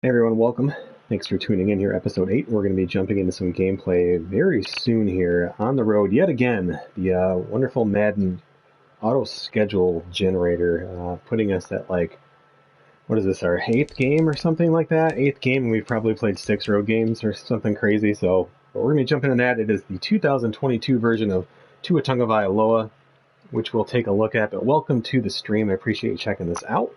Hey everyone, welcome. Thanks for tuning in here, episode 8. We're going to be jumping into some gameplay very soon here on the road yet again. The wonderful Madden auto schedule generator putting us at what is this, our 8th game or something like that? 8th game, and we've probably played 6 road games or something crazy. So but we're going to be jumping into that. It is the 2022 version of Tua Tagovailoa, which we'll take a look at. But welcome to the stream. I appreciate you checking this out.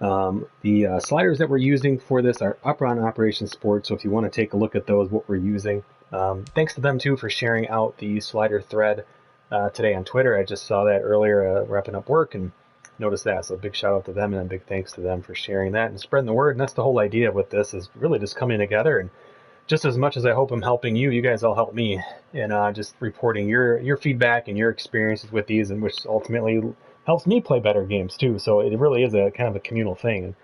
The sliders that we're using for this are up on Operation Sports, so if you want to take a look at those, what we're using. Thanks to them, too, for sharing out the slider thread today on Twitter. I just saw that earlier wrapping up work and noticed that, so big shout out to them and a big thanks to them for sharing that and spreading the word. And that's the whole idea with this, is really just coming together, and just as much as I hope I'm helping you, you guys all help me in just reporting your feedback and your experiences with these, and which ultimately helps me play better games too. So it really is a kind of a communal thing, and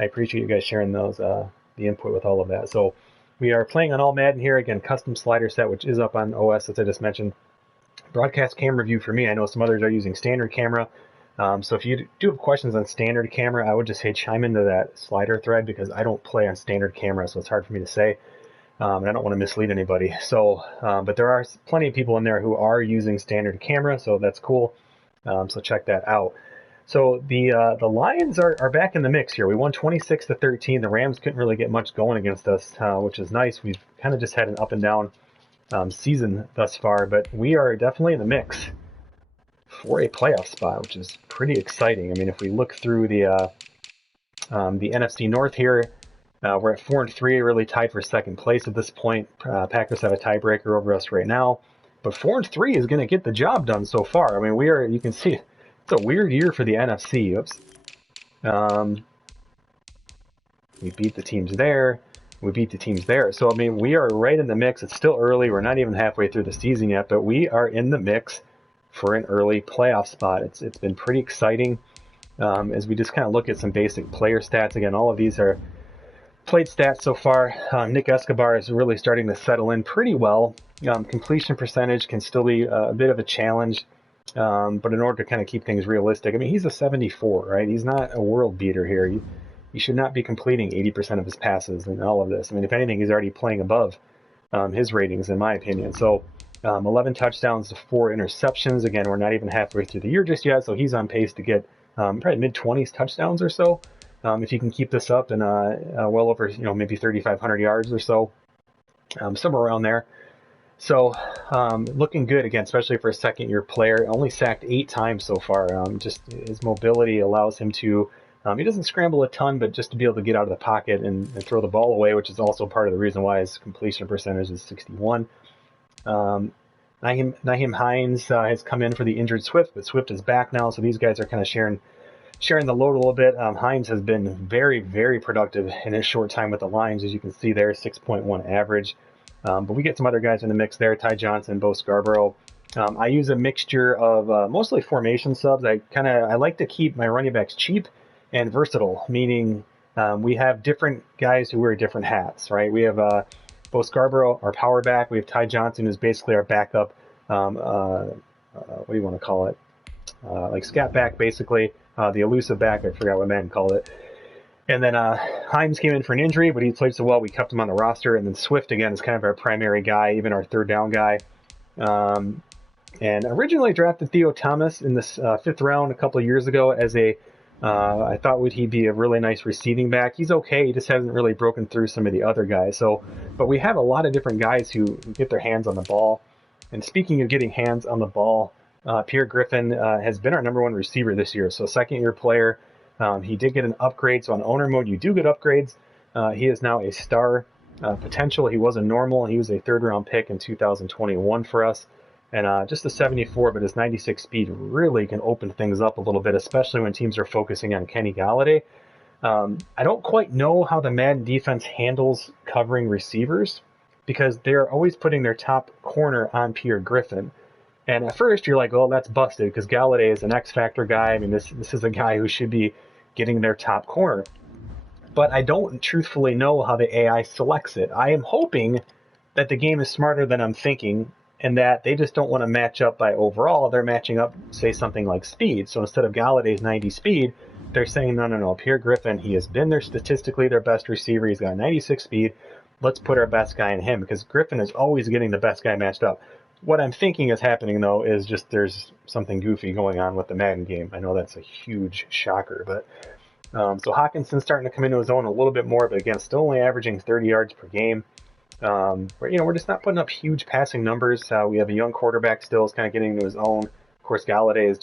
I appreciate you guys sharing those the input with all of that. So we are playing on All-Madden here again, custom slider set, which is up on OS as I just mentioned. Broadcast camera view for me. I know some others are using standard camera. So if you do have questions on standard camera, I would just say chime into that slider thread, because I don't play on standard camera, so it's hard for me to say. And I don't want to mislead anybody. So, but there are plenty of people in there who are using standard camera, so that's cool. So check that out. So the Lions are back in the mix here. We won 26-13. The Rams couldn't really get much going against us, which is nice. We've kind of just had an up and down season thus far, but we are definitely in the mix for a playoff spot, which is pretty exciting. I mean, if we look through the NFC North here, we're at 4-3, really tied for second place at this point. Packers have a tiebreaker over us right now, but 4-3 is going to get the job done so far. I mean, we are. You can see it's a weird year for the NFC. Oops. We beat the teams there. We beat the teams there. So I mean, we are right in the mix. It's still early. We're not even halfway through the season yet, but we are in the mix for an early playoff spot. It's been pretty exciting as we just kind of look at some basic player stats. Again, all of these are played stats so far. Nick Escobar is really starting to settle in pretty well. Completion percentage can still be a bit of a challenge, but in order to kind of keep things realistic, I mean, he's a 74, right? He's not a world beater here. He should not be completing 80% of his passes in all of this. I mean, if anything, he's already playing above his ratings, in my opinion. So 11 touchdowns to 4 interceptions. Again, we're not even halfway through the year just yet, so he's on pace to get probably mid-20s touchdowns or so. If you can keep this up and well over, maybe 3,500 yards or so, somewhere around there. So looking good again, especially for a second-year player. Only sacked 8 times so far. Just his mobility allows him to. He doesn't scramble a ton, but just to be able to get out of the pocket and throw the ball away, which is also part of the reason why his completion percentage is 61. Nyheim Hines has come in for the injured Swift, but Swift is back now, so these guys are kind of sharing the load a little bit. Hines has been very, very productive in his short time with the Lions, as you can see there, 6.1 average. But we get some other guys in the mix there, Ty Johnson, Bo Scarborough. I use a mixture of mostly formation subs. I like to keep my running backs cheap and versatile, meaning we have different guys who wear different hats, right? We have Bo Scarborough, our power back. We have Ty Johnson, who's basically our backup, what do you want to call it? Like scat back, basically. The elusive back, I forgot what Madden called it. And then Hines came in for an injury, but he played so well we kept him on the roster. And then Swift, again, is kind of our primary guy, even our third down guy. And originally drafted Theo Thomas in this 5th round a couple of years ago as I thought he'd be a really nice receiving back. He's okay. He just hasn't really broken through some of the other guys. But we have a lot of different guys who get their hands on the ball. And speaking of getting hands on the ball, Pierre Griffin has been our number 1 receiver this year. So second-year player. He did get an upgrade. So on owner mode, you do get upgrades. He is now a star potential. He was a normal. He was a 3rd-round pick in 2021 for us. And just a 74, but his 96 speed really can open things up a little bit, especially when teams are focusing on Kenny Galladay. I don't quite know how the Madden defense handles covering receivers, because they're always putting their top corner on Pierre Griffin. And at first you're like, oh, that's busted, because Galladay is an X-factor guy. I mean, this is a guy who should be getting their top corner. But I don't truthfully know how the AI selects it. I am hoping that the game is smarter than I'm thinking, and that they just don't want to match up by overall. They're matching up, say, something like speed. So instead of Galladay's 90 speed, they're saying, no, Pierre Griffin, he has been statistically their best receiver. He's got 96 speed. Let's put our best guy in him, because Griffin is always getting the best guy matched up. What I'm thinking is happening, though, is just there's something goofy going on with the Madden game. I know that's a huge shocker, but so Hawkinson's starting to come into his own a little bit more, but again, still only averaging 30 yards per game. We're just not putting up huge passing numbers. We have a young quarterback still, is kind of getting into his own. Of course, Galladay is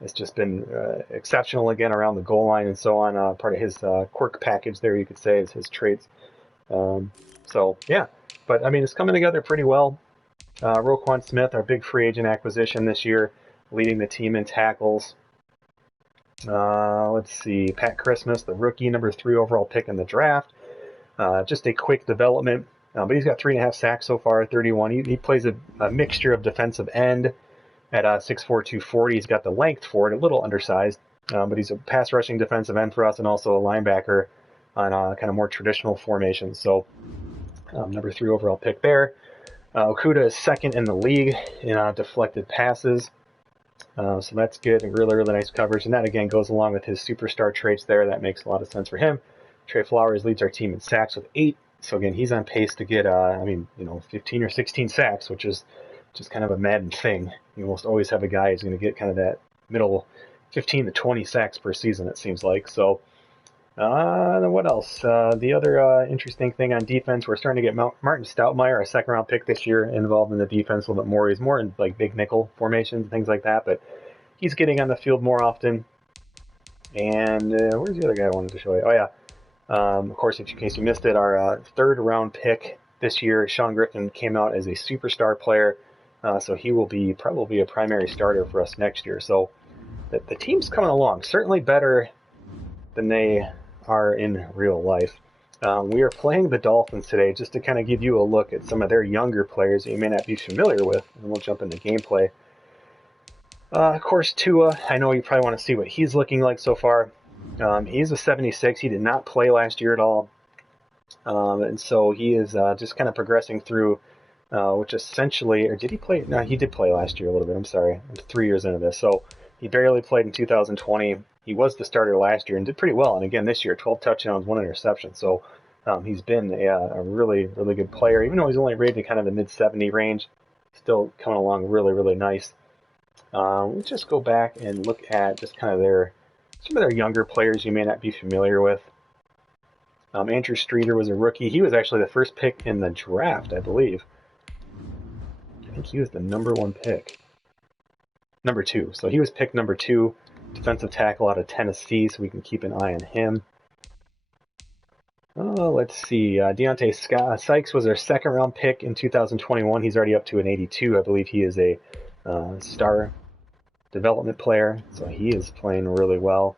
it's just been exceptional again around the goal line and so on. Part of his quirk package there, you could say, is his traits. But I mean, it's coming together pretty well. Roquan Smith, our big free agent acquisition this year, leading the team in tackles. Let's see, Pat Christmas, the rookie, number 3 overall pick in the draft. Just a quick development, but he's got 3.5 sacks so far, 31. He plays a mixture of defensive end at 6'4", 240. He's got the length for it, a little undersized, but he's a pass rushing defensive end for us and also a linebacker on kind of more traditional formations. So number 3 overall pick there. Okudah is second in the league in deflected passes. So that's good. Really, really nice coverage. And that, again, goes along with his superstar traits there. That makes a lot of sense for him. Trey Flowers leads our team in sacks with 8. So, again, he's on pace to get, 15 or 16 sacks, which is just kind of a Madden thing. You almost always have a guy who's going to get kind of that middle 15 to 20 sacks per season, it seems like. So, then what else? The other interesting thing on defense, we're starting to get Martin Stoutmire, our second-round pick this year, involved in the defense a little bit more. He's more in like big nickel formations and things like that, but he's getting on the field more often. And where's the other guy I wanted to show you? Oh, yeah. Of course, in case you missed it, our third-round pick this year, Sean Griffin, came out as a superstar player, so he will be probably a primary starter for us next year. So the team's coming along, certainly better than they are in real life. We are playing the Dolphins today just to kind of give you a look at some of their younger players that you may not be familiar with, and we'll jump into gameplay. Of course, Tua, I know you probably want to see what he's looking like so far. He's a 76. He did not play last year at all, and so he is just kind of progressing through, which essentially, or did he play? No, he did play last year a little bit. I'm sorry. I'm 3 years into this. So he barely played in 2020. He was the starter last year and did pretty well. And again, this year, 12 touchdowns, 1 interception. So he's been a really, really good player. Even though he's only rated kind of the mid-70 range, still coming along really, really nice. Let's just go back and look at just kind of some of their younger players you may not be familiar with. Andrew Streeter was a rookie. He was actually the first pick in the draft, I believe. I think he was the number 1 pick. Number 2. So he was picked number 2. Defensive tackle out of Tennessee, so we can keep an eye on him. Let's see. Deontay Sykes was our second-round pick in 2021. He's already up to an 82. I believe he is a star development player, so he is playing really well.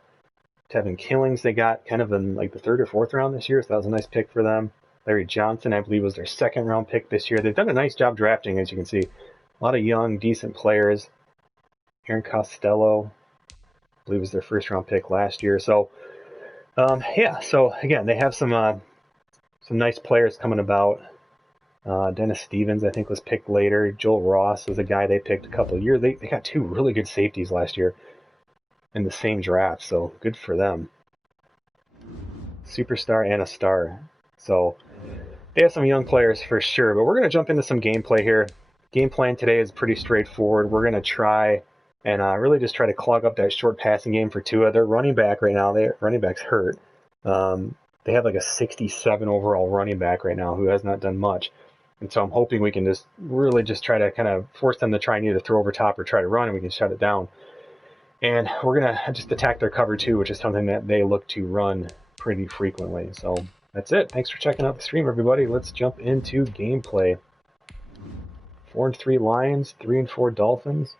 Tevin Killings they got kind of in like the 3rd or 4th round this year, so that was a nice pick for them. Larry Johnson, I believe, was their second-round pick this year. They've done a nice job drafting, as you can see. A lot of young, decent players. Aaron Costello, I believe, was their first-round pick last year. So, so again, they have some nice players coming about. Dennis Stevens, I think, was picked later. Joel Ross was a guy they picked a couple of years. They got 2 really good safeties last year in the same draft, so good for them. Superstar and a star. So they have some young players for sure, but we're going to jump into some gameplay here. Game plan today is pretty straightforward. We're going to try and really just try to clog up that short passing game for Tua. Their running back right now, their running back's hurt. They have like a 67 overall running back right now who has not done much. And so I'm hoping we can just really just try to kind of force them to try and either throw over top or try to run, and we can shut it down. And we're going to just attack their cover two, which is something that they look to run pretty frequently. So that's it. Thanks for checking out the stream, everybody. Let's jump into gameplay. 4-3 Lions, 3-4 Dolphins.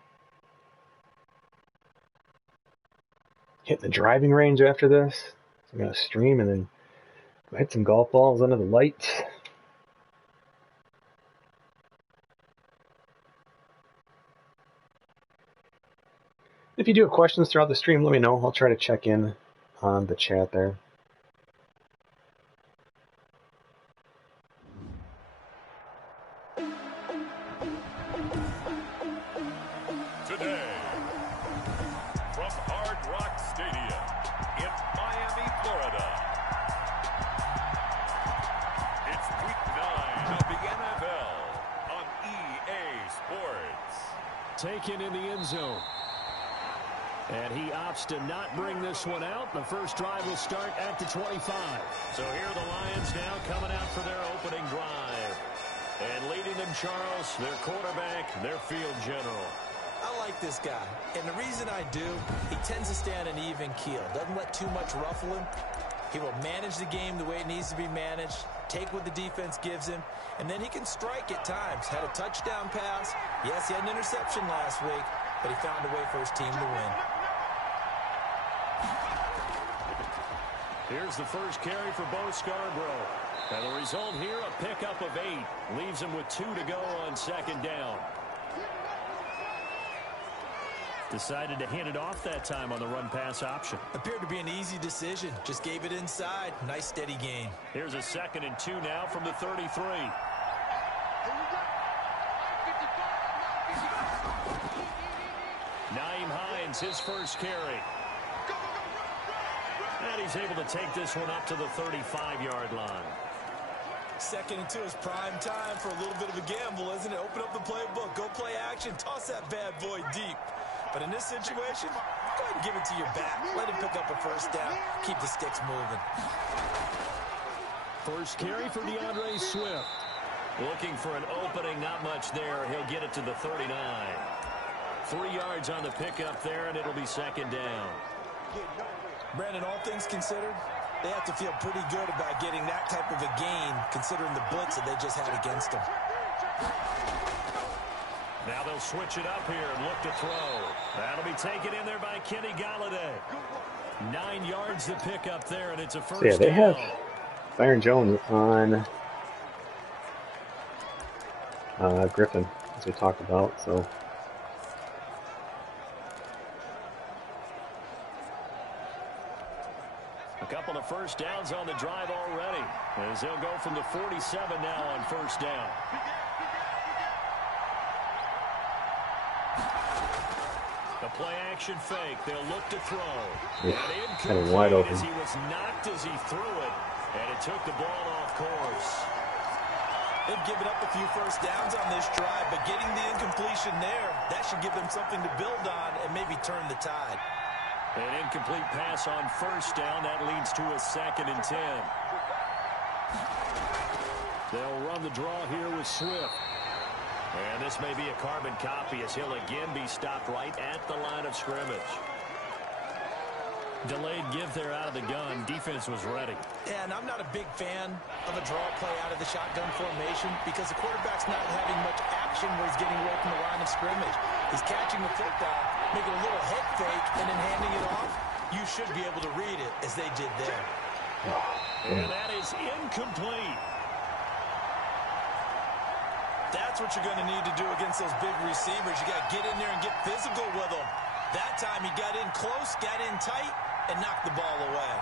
Hitting the driving range after this. So I'm going to stream and then go hit some golf balls under the lights. If you do have questions throughout the stream, let me know. I'll try to check in on the chat there. Today, from Hard Rock Stadium taken in the end zone. And he opts to not bring this one out. The first drive will start at the 25. So here are the Lions now coming out for their opening drive. And leading them, Charles, their quarterback, their field general. I like this guy. And the reason I do, he tends to stay on an even keel. Doesn't let too much ruffle him. He will manage the game the way it needs to be managed, take what the defense gives him, and then he can strike at times. Had a touchdown pass. Yes, he had an interception last week, but he found a way for his team to win. Here's the first carry for Bo Scarborough. And the result here, a pickup of 8. Leaves him with 2 to go on second down. Decided to hand it off that time on the run-pass option. Appeared to be an easy decision. Just gave it inside. Nice, steady gain. Here's a 2nd and 2 now from the 33. Nyheim Hines, his first carry. And he's able to take this one up to the 35-yard line. 2nd and 2 is prime time for a little bit of a gamble, isn't it? Open up the playbook, go play action, toss that bad boy deep. But in this situation, go ahead and give it to your back. Let him pick up a first down. Keep the sticks moving. First carry for DeAndre Swift. Looking for an opening, not much there. He'll get it to the 39. 3 yards on the pickup there, and it'll be second down. Brandon, all things considered, they have to feel pretty good about getting that type of a gain, considering the blitz that they just had against them. Now they'll switch it up here and look to throw. That'll be taken in there by Kenny Galladay. 9 yards to pick up there, and it's a first down. They have Byron Jones on Griffin, as we talked about. So a couple of first downs on the drive already, as they'll go from the 47 now on first down. The play-action fake. They'll look to throw. Yeah, and kind of wide open. as he was knocked as he threw it, and it took the ball off course. They've given up a few first downs on this drive, but getting the incompletion there, that should give them something to build on and maybe turn the tide. An incomplete pass on first down. That leads to a 2nd and 10. They'll run the draw here with Swift. And this may be a carbon copy as he'll again be stopped right at the line of scrimmage. Delayed give there out of the gun. Defense was ready. Yeah, and I'm not a big fan of a draw play out of the shotgun formation because the quarterback's not having much action where he's getting away from the line of scrimmage. He's catching the football, making a little head fake, and then handing it off. You should be able to read it as they did there. And that is incomplete. That's what you're going to need to do against those big receivers. You got to get in there and get physical with them. That time he got in close, got in tight, and knocked the ball away.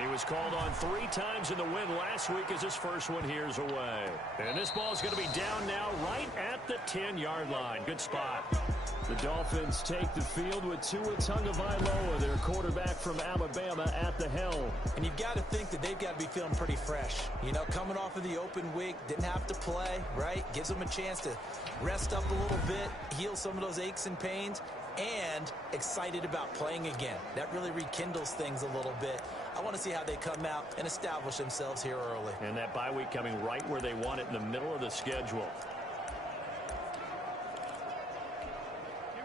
He was called on 3 times in the win last week as his first one here's away. And this ball is going to be down now right at the 10-yard line. Good spot. The Dolphins take the field with Tua Tagovailoa, their quarterback from Alabama, at the helm. And you've got to think that they've got to be feeling pretty fresh. You know, coming off of the open week, didn't have to play, right? Gives them a chance to rest up a little bit, heal some of those aches and pains, and excited about playing again. That really rekindles things a little bit. I want to see how they come out and establish themselves here early. And that bye week coming right where they want it in the middle of the schedule.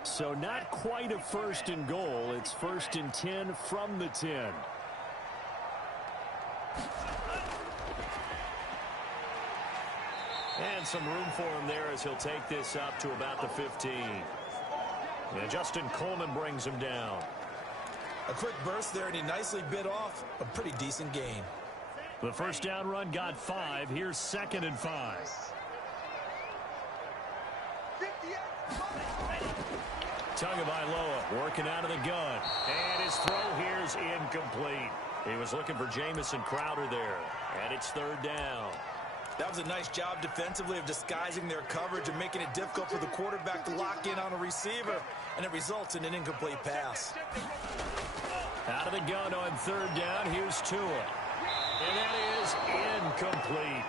So not quite a 1st and goal. It's 1st and 10 from the 10. And some room for him there as he'll take this up to about the 15. And Justin Coleman brings him down. A quick burst there, and he nicely bit off a pretty decent gain. The first down run got 5. Here's 2nd and 5. Tagovailoa working out of the gun. And his throw here's incomplete. He was looking for Jamison Crowder there. And it's 3rd down. That was a nice job defensively of disguising their coverage and making it difficult for the quarterback to lock in on a receiver. And it results in an incomplete pass. Out of the gun on 3rd down. Here's Tua. And that is incomplete.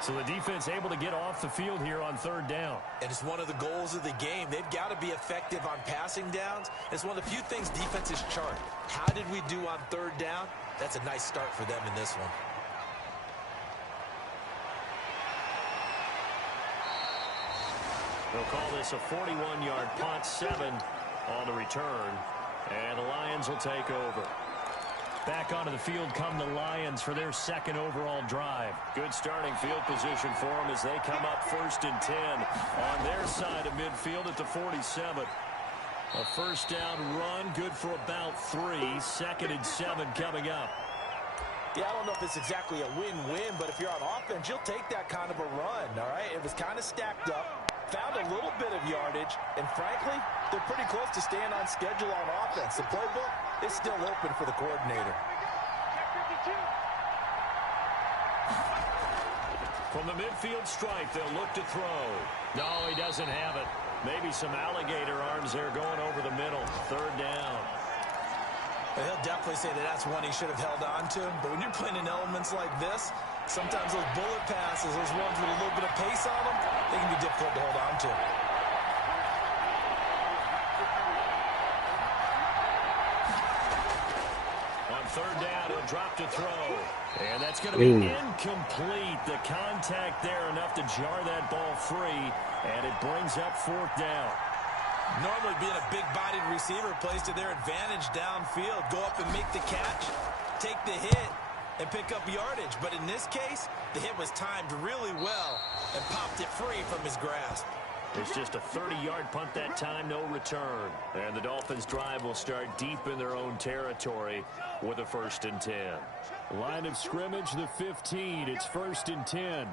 So the defense able to get off the field here on third down. And it's one of the goals of the game. They've got to be effective on passing downs. It's one of the few things defenses chart. How did we do on third down? That's a nice start for them in this one. They'll call this a 41-yard punt, 7 on the return. And the Lions will take over. Back onto the field come the Lions for their second overall drive. Good starting field position for them as they come up 1st and 10 on their side of midfield at the 47. A first down run, good for about 3. 2nd and 7 coming up. Yeah, I don't know if it's exactly a win-win, but if you're on offense, you'll take that kind of a run, all right? It was kind of stacked up, found a little bit of yardage, and frankly, they're pretty close to staying on schedule on offense. The playbook is still open for the coordinator. From the midfield stripe, they'll look to throw. No, he doesn't have it. Maybe some alligator arms there going over the middle. 3rd down. He'll definitely say that that's one he should have held on to. But when you're playing in elements like this, sometimes those bullet passes, those ones with a little bit of pace on them, they can be difficult to hold on to. On 3rd down, he'll drop to throw. And that's going to be incomplete. The contact there enough to jar that ball free. And it brings up 4th down. Normally being a big-bodied receiver plays to their advantage downfield. Go up and make the catch, take the hit, and pick up yardage. But in this case, the hit was timed really well and popped it free from his grasp. It's just a 30-yard punt that time, no return. And the Dolphins' drive will start deep in their own territory with a 1st and 10. Line of scrimmage, the 15. It's 1st and 10.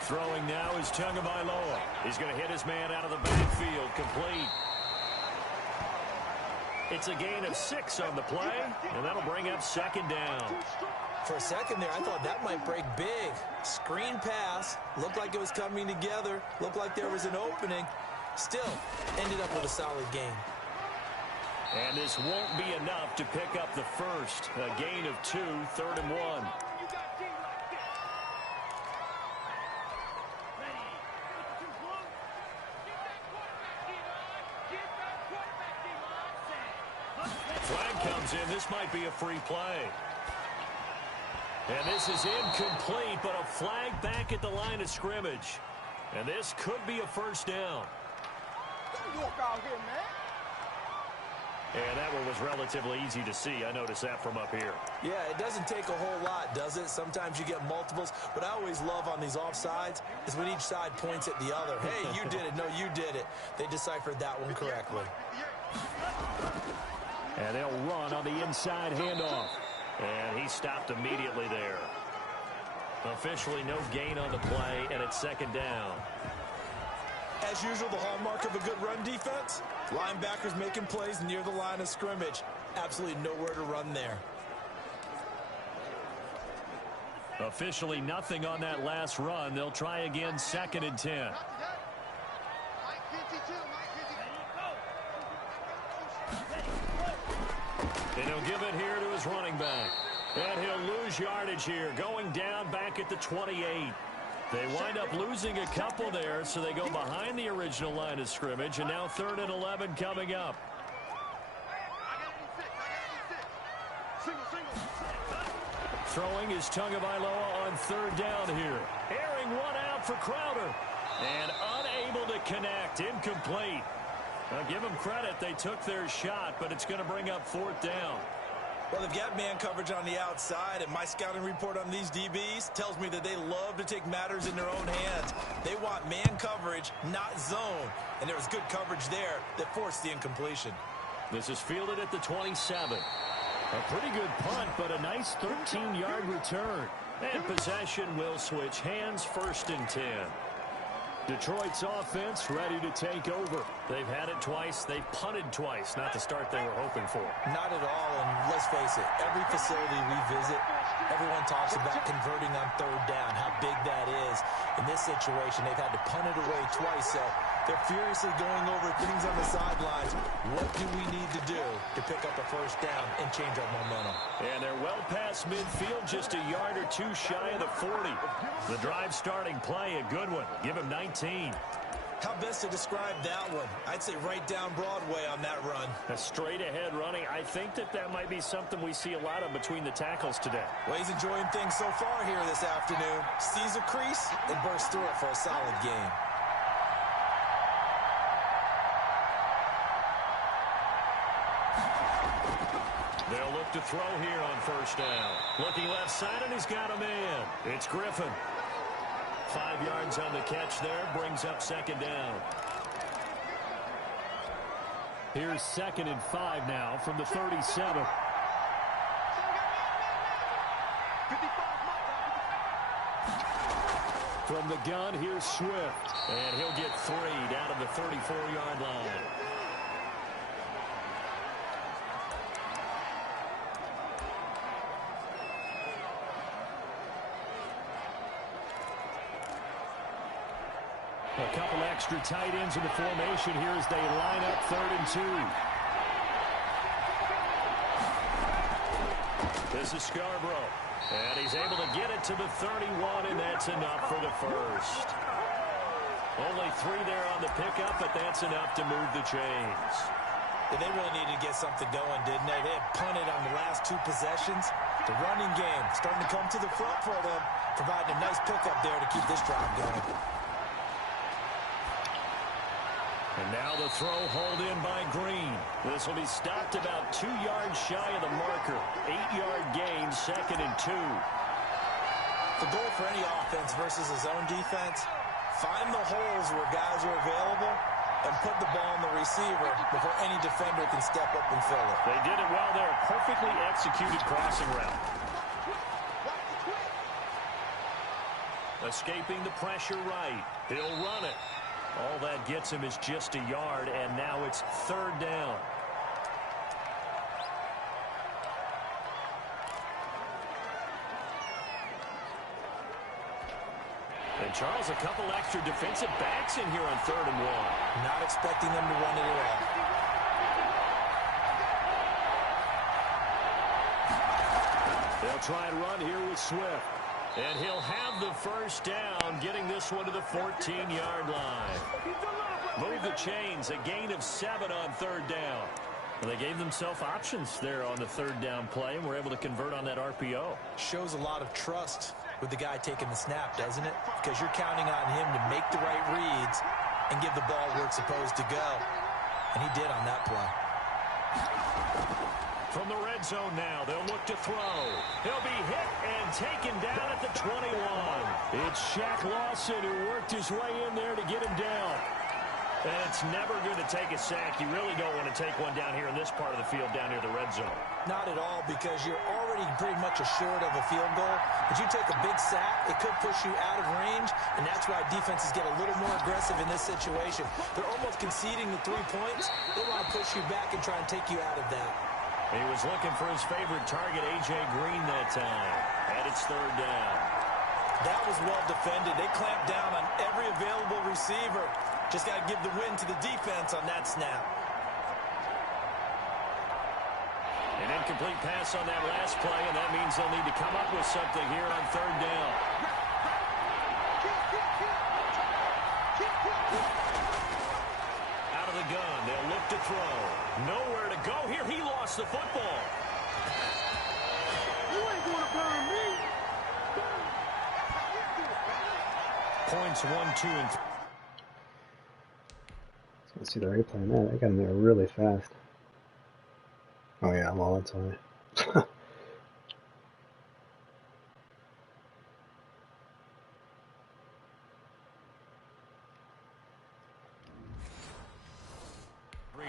Throwing now is Tagovailoa. He's going to hit his man out of the backfield, complete. It's a gain of 6 on the play, and that'll bring up 2nd down. For a second there, I thought that might break big. Screen pass, looked like it was coming together, looked like there was an opening. Still, ended up with a solid gain. And this won't be enough to pick up the first. A gain of 2, 3rd and 1. Flag comes in. This might be a free play. And this is incomplete, but a flag back at the line of scrimmage. And this could be a 1st down. Don't walk out here, man. And that one was relatively easy to see. I noticed that from up here. Yeah, it doesn't take a whole lot, does it? Sometimes you get multiples. What I always love on these offsides is when each side points at the other. Hey, you did it. No, you did it. They deciphered that one correctly. And they'll run on the inside handoff. And he stopped immediately there. Officially no gain on the play, and it's 2nd down. As usual, the hallmark of a good run defense, linebackers making plays near the line of scrimmage. Absolutely nowhere to run there. Officially nothing on that last run. They'll try again, 2nd and 10. And he'll give it here to his running back. And he'll lose yardage here, going down back at the 28. They wind up losing a couple there, so they go behind the original line of scrimmage, and now 3rd and 11 coming up. Throwing is Tagovailoa on 3rd down here. Airing one out for Crowder. And unable to connect, incomplete. Now give them credit, they took their shot, but it's going to bring up 4th down. Well, they've got man coverage on the outside, and my scouting report on these DBs tells me that they love to take matters in their own hands. They want man coverage, not zone. And there was good coverage there that forced the incompletion. This is fielded at the 27. A pretty good punt, but a nice 13-yard return. And possession will switch hands, 1st and 10. Detroit's offense ready to take over. They've had it twice. They've punted twice. Not the start they were hoping for. Not at all, and let's face it, every facility we visit, everyone talks about converting on 3rd down, how big that is. In this situation, they've had to punt it away twice, so they're furiously going over things on the sidelines. What do we need to do to pick up a first down and change our momentum. And they're well past midfield, just a yard or two shy of the 40. The drive starting play, a good one. Give him 19. How best to describe that one? I'd say right down Broadway on that run. A straight-ahead running. I think that might be something we see a lot of between the tackles today. Well, he's enjoying things so far here this afternoon. Sees a crease and bursts through it for a solid game. They'll look to throw here on first down. Looking left side, and he's got a man. It's Griffin. 5 yards on the catch there, brings up second down. Here's 2nd and 5 now from the 37. From the gun, here's Swift. And he'll get 3 down to the 34-yard line. A couple extra tight ends in the formation here as they line up 3rd and 2. This is Scarborough. And he's able to get it to the 31, and that's enough for the first. Only 3 there on the pickup, but that's enough to move the chains. Yeah, they really needed to get something going, didn't they? They had punted on the last 2 possessions. The running game starting to come to the front for them, providing a nice pickup there to keep this drive going. And now the throw hauled in by Green. This will be stopped about 2 yards shy of the marker. 8-yard gain, 2nd and 2. The goal for any offense versus a zone defense, find the holes where guys are available and put the ball on the receiver before any defender can step up and fill it. They did it well there. Perfectly executed crossing route. Escaping the pressure right. He'll run it. All that gets him is just a yard, and now it's 3rd down. And Charles, a couple extra defensive backs in here on 3rd and 1. Not expecting them to run it at all. They'll try and run here with Swift. And he'll have the first down, getting this one to the 14-yard line. Move the chains, a gain of 7 on 3rd down. Well, they gave themselves options there on the 3rd down play, and were able to convert on that RPO. Shows a lot of trust with the guy taking the snap, doesn't it? Because you're counting on him to make the right reads and give the ball where it's supposed to go. And he did on that play. From the red zone now, they'll look to throw. He'll be hit and taken down at the 21. It's Shaq Lawson who worked his way in there to get him down. And it's never going to take a sack. You really don't want to take one down here in this part of the field down near the red zone. Not at all, because you're already pretty much assured of a field goal. But you take a big sack, it could push you out of range, and that's why defenses get a little more aggressive in this situation. They're almost conceding the 3 points. They want to push you back and try and take you out of that. He was looking for his favorite target, A.J. Green, that time. And it's 3rd down. That was well defended. They clamped down on every available receiver. Just got to give the win to the defense on that snap. An incomplete pass on that last play, and that means they'll need to come up with something here on 3rd down. Out of the gun, they'll look to throw. Nowhere to go here. He lost the football. You ain't gonna burn me. Points 1, 2, and 3. Let's see the replay on that. I got him there really fast. Oh yeah, well, that's why.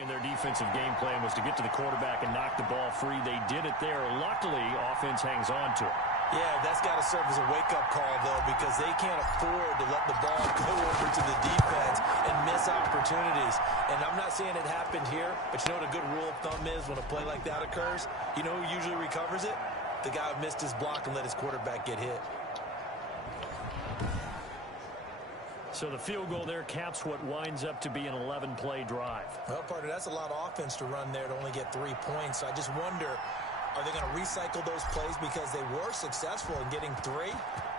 Their defensive game plan was to get to the quarterback and knock the ball free. They did it there. Luckily, offense hangs on to it. Yeah, that's got to serve as a wake-up call, though, because they can't afford to let the ball go over to the defense and miss opportunities. And I'm not saying it happened here, but you know what a good rule of thumb is when a play like that occurs? You know who usually recovers it? The guy who missed his block and let his quarterback get hit. So the field goal there caps what winds up to be an 11-play drive. Well, partner, that's a lot of offense to run there to only get 3 points. So I just wonder, are they going to recycle those plays because they were successful in getting 3?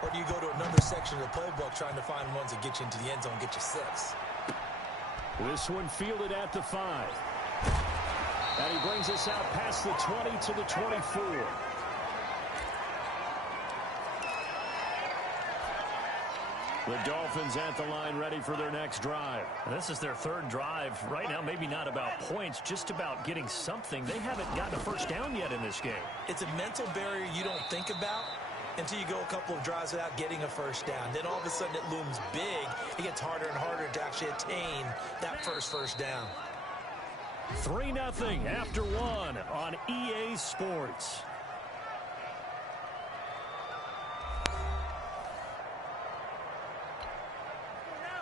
Or do you go to another section of the playbook trying to find ones that get you into the end zone and get you 6? This one fielded at the 5. And he brings us out past the 20 to the 24. The Dolphins at the line ready for their next drive. And this is their 3rd drive. Right now, maybe not about points, just about getting something. They haven't gotten a first down yet in this game. It's a mental barrier you don't think about until you go a couple of drives without getting a first down. Then all of a sudden it looms big. It gets harder and harder to actually attain that first down. 3-0 after 1 on EA Sports.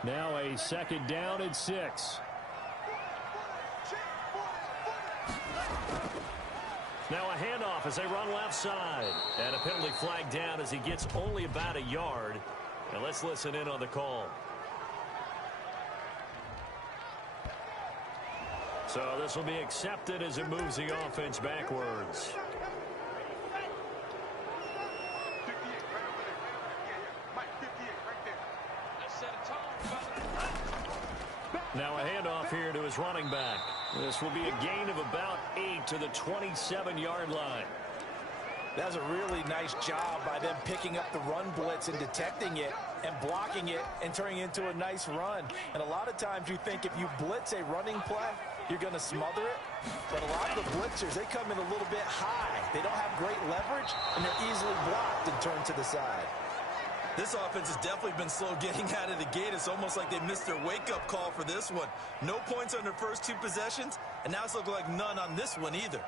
Now a 2nd down and 6. Now a handoff as they run left side. And a penalty flag down as he gets only about a yard. And let's listen in on the call. So this will be accepted as it moves the offense backwards. Now a handoff here to his running back. This will be a gain of about 8 to the 27-yard line. That's a really nice job by them picking up the run blitz and detecting it and blocking it and turning it into a nice run. And a lot of times you think if you blitz a running play, you're going to smother it. But a lot of the blitzers, they come in a little bit high. They don't have great leverage, and they're easily blocked and turned to the side. This offense has definitely been slow getting out of the gate. It's almost like they missed their wake-up call for this one. No points on their first 2 possessions, and now it's looking like none on this one either.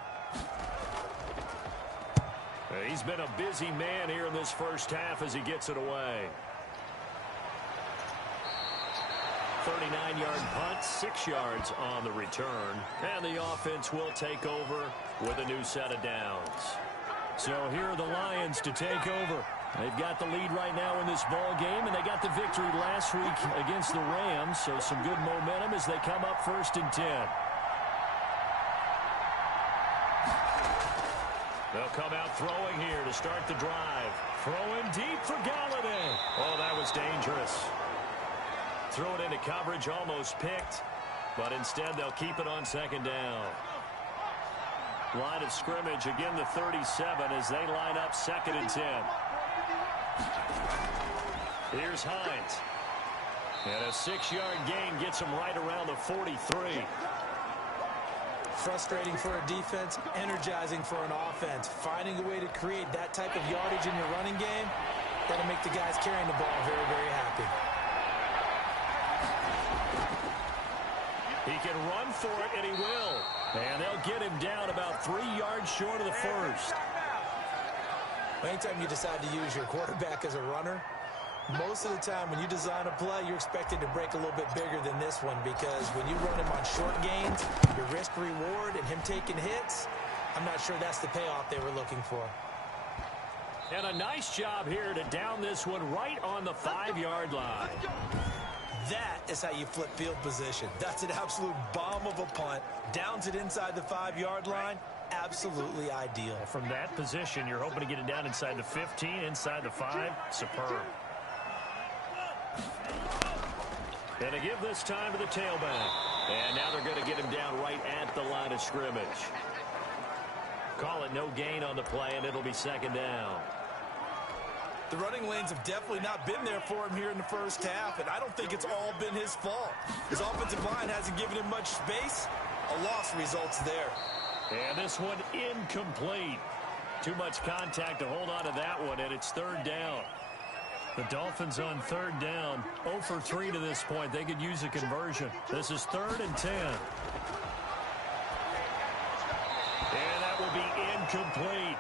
He's been a busy man here in this first half as he gets it away. 39-yard punt, 6 yards on the return. And the offense will take over with a new set of downs. So here are the Lions to take over. They've got the lead right now in this ball game, and they got the victory last week against the Rams, so some good momentum as they come up 1st and 10. They'll come out throwing here to start the drive. Throwing deep for Galladay. Oh, that was dangerous. Throw it into coverage, almost picked, but instead they'll keep it on 2nd down. Line of scrimmage, again the 37 as they line up 2nd and 10. Here's Hines. And a 6-yard gain gets him right around the 43. Frustrating for a defense, energizing for an offense. Finding a way to create that type of yardage in your running game, that'll make the guys carrying the ball very, very happy. He can run for it, and he will. And they'll get him down about 3 yards short of the first. Anytime you decide to use your quarterback as a runner, most of the time when you design a play, you're expected to break a little bit bigger than this one, because when you run him on short gains, your risk-reward and him taking hits, I'm not sure that's the payoff they were looking for. And a nice job here to down this one right on the 5-yard line. That is how you flip field position. That's an absolute bomb of a punt. Downs it inside the 5-yard line. Absolutely ideal. From that position, you're hoping to get it down inside the 15, inside the 5. Superb. And to give this time to the tailback. And now they're going to get him down right at the line of scrimmage. Call it no gain on the play, and it'll be 2nd down. The running lanes have definitely not been there for him here in the first half, and I don't think it's all been his fault. His offensive line hasn't given him much space. A loss results there. And this one incomplete. Too much contact to hold on to that one, and it's 3rd down. The Dolphins on 3rd down, 0 for 3 to this point. They could use a conversion. This is 3rd and 10. And that will be incomplete.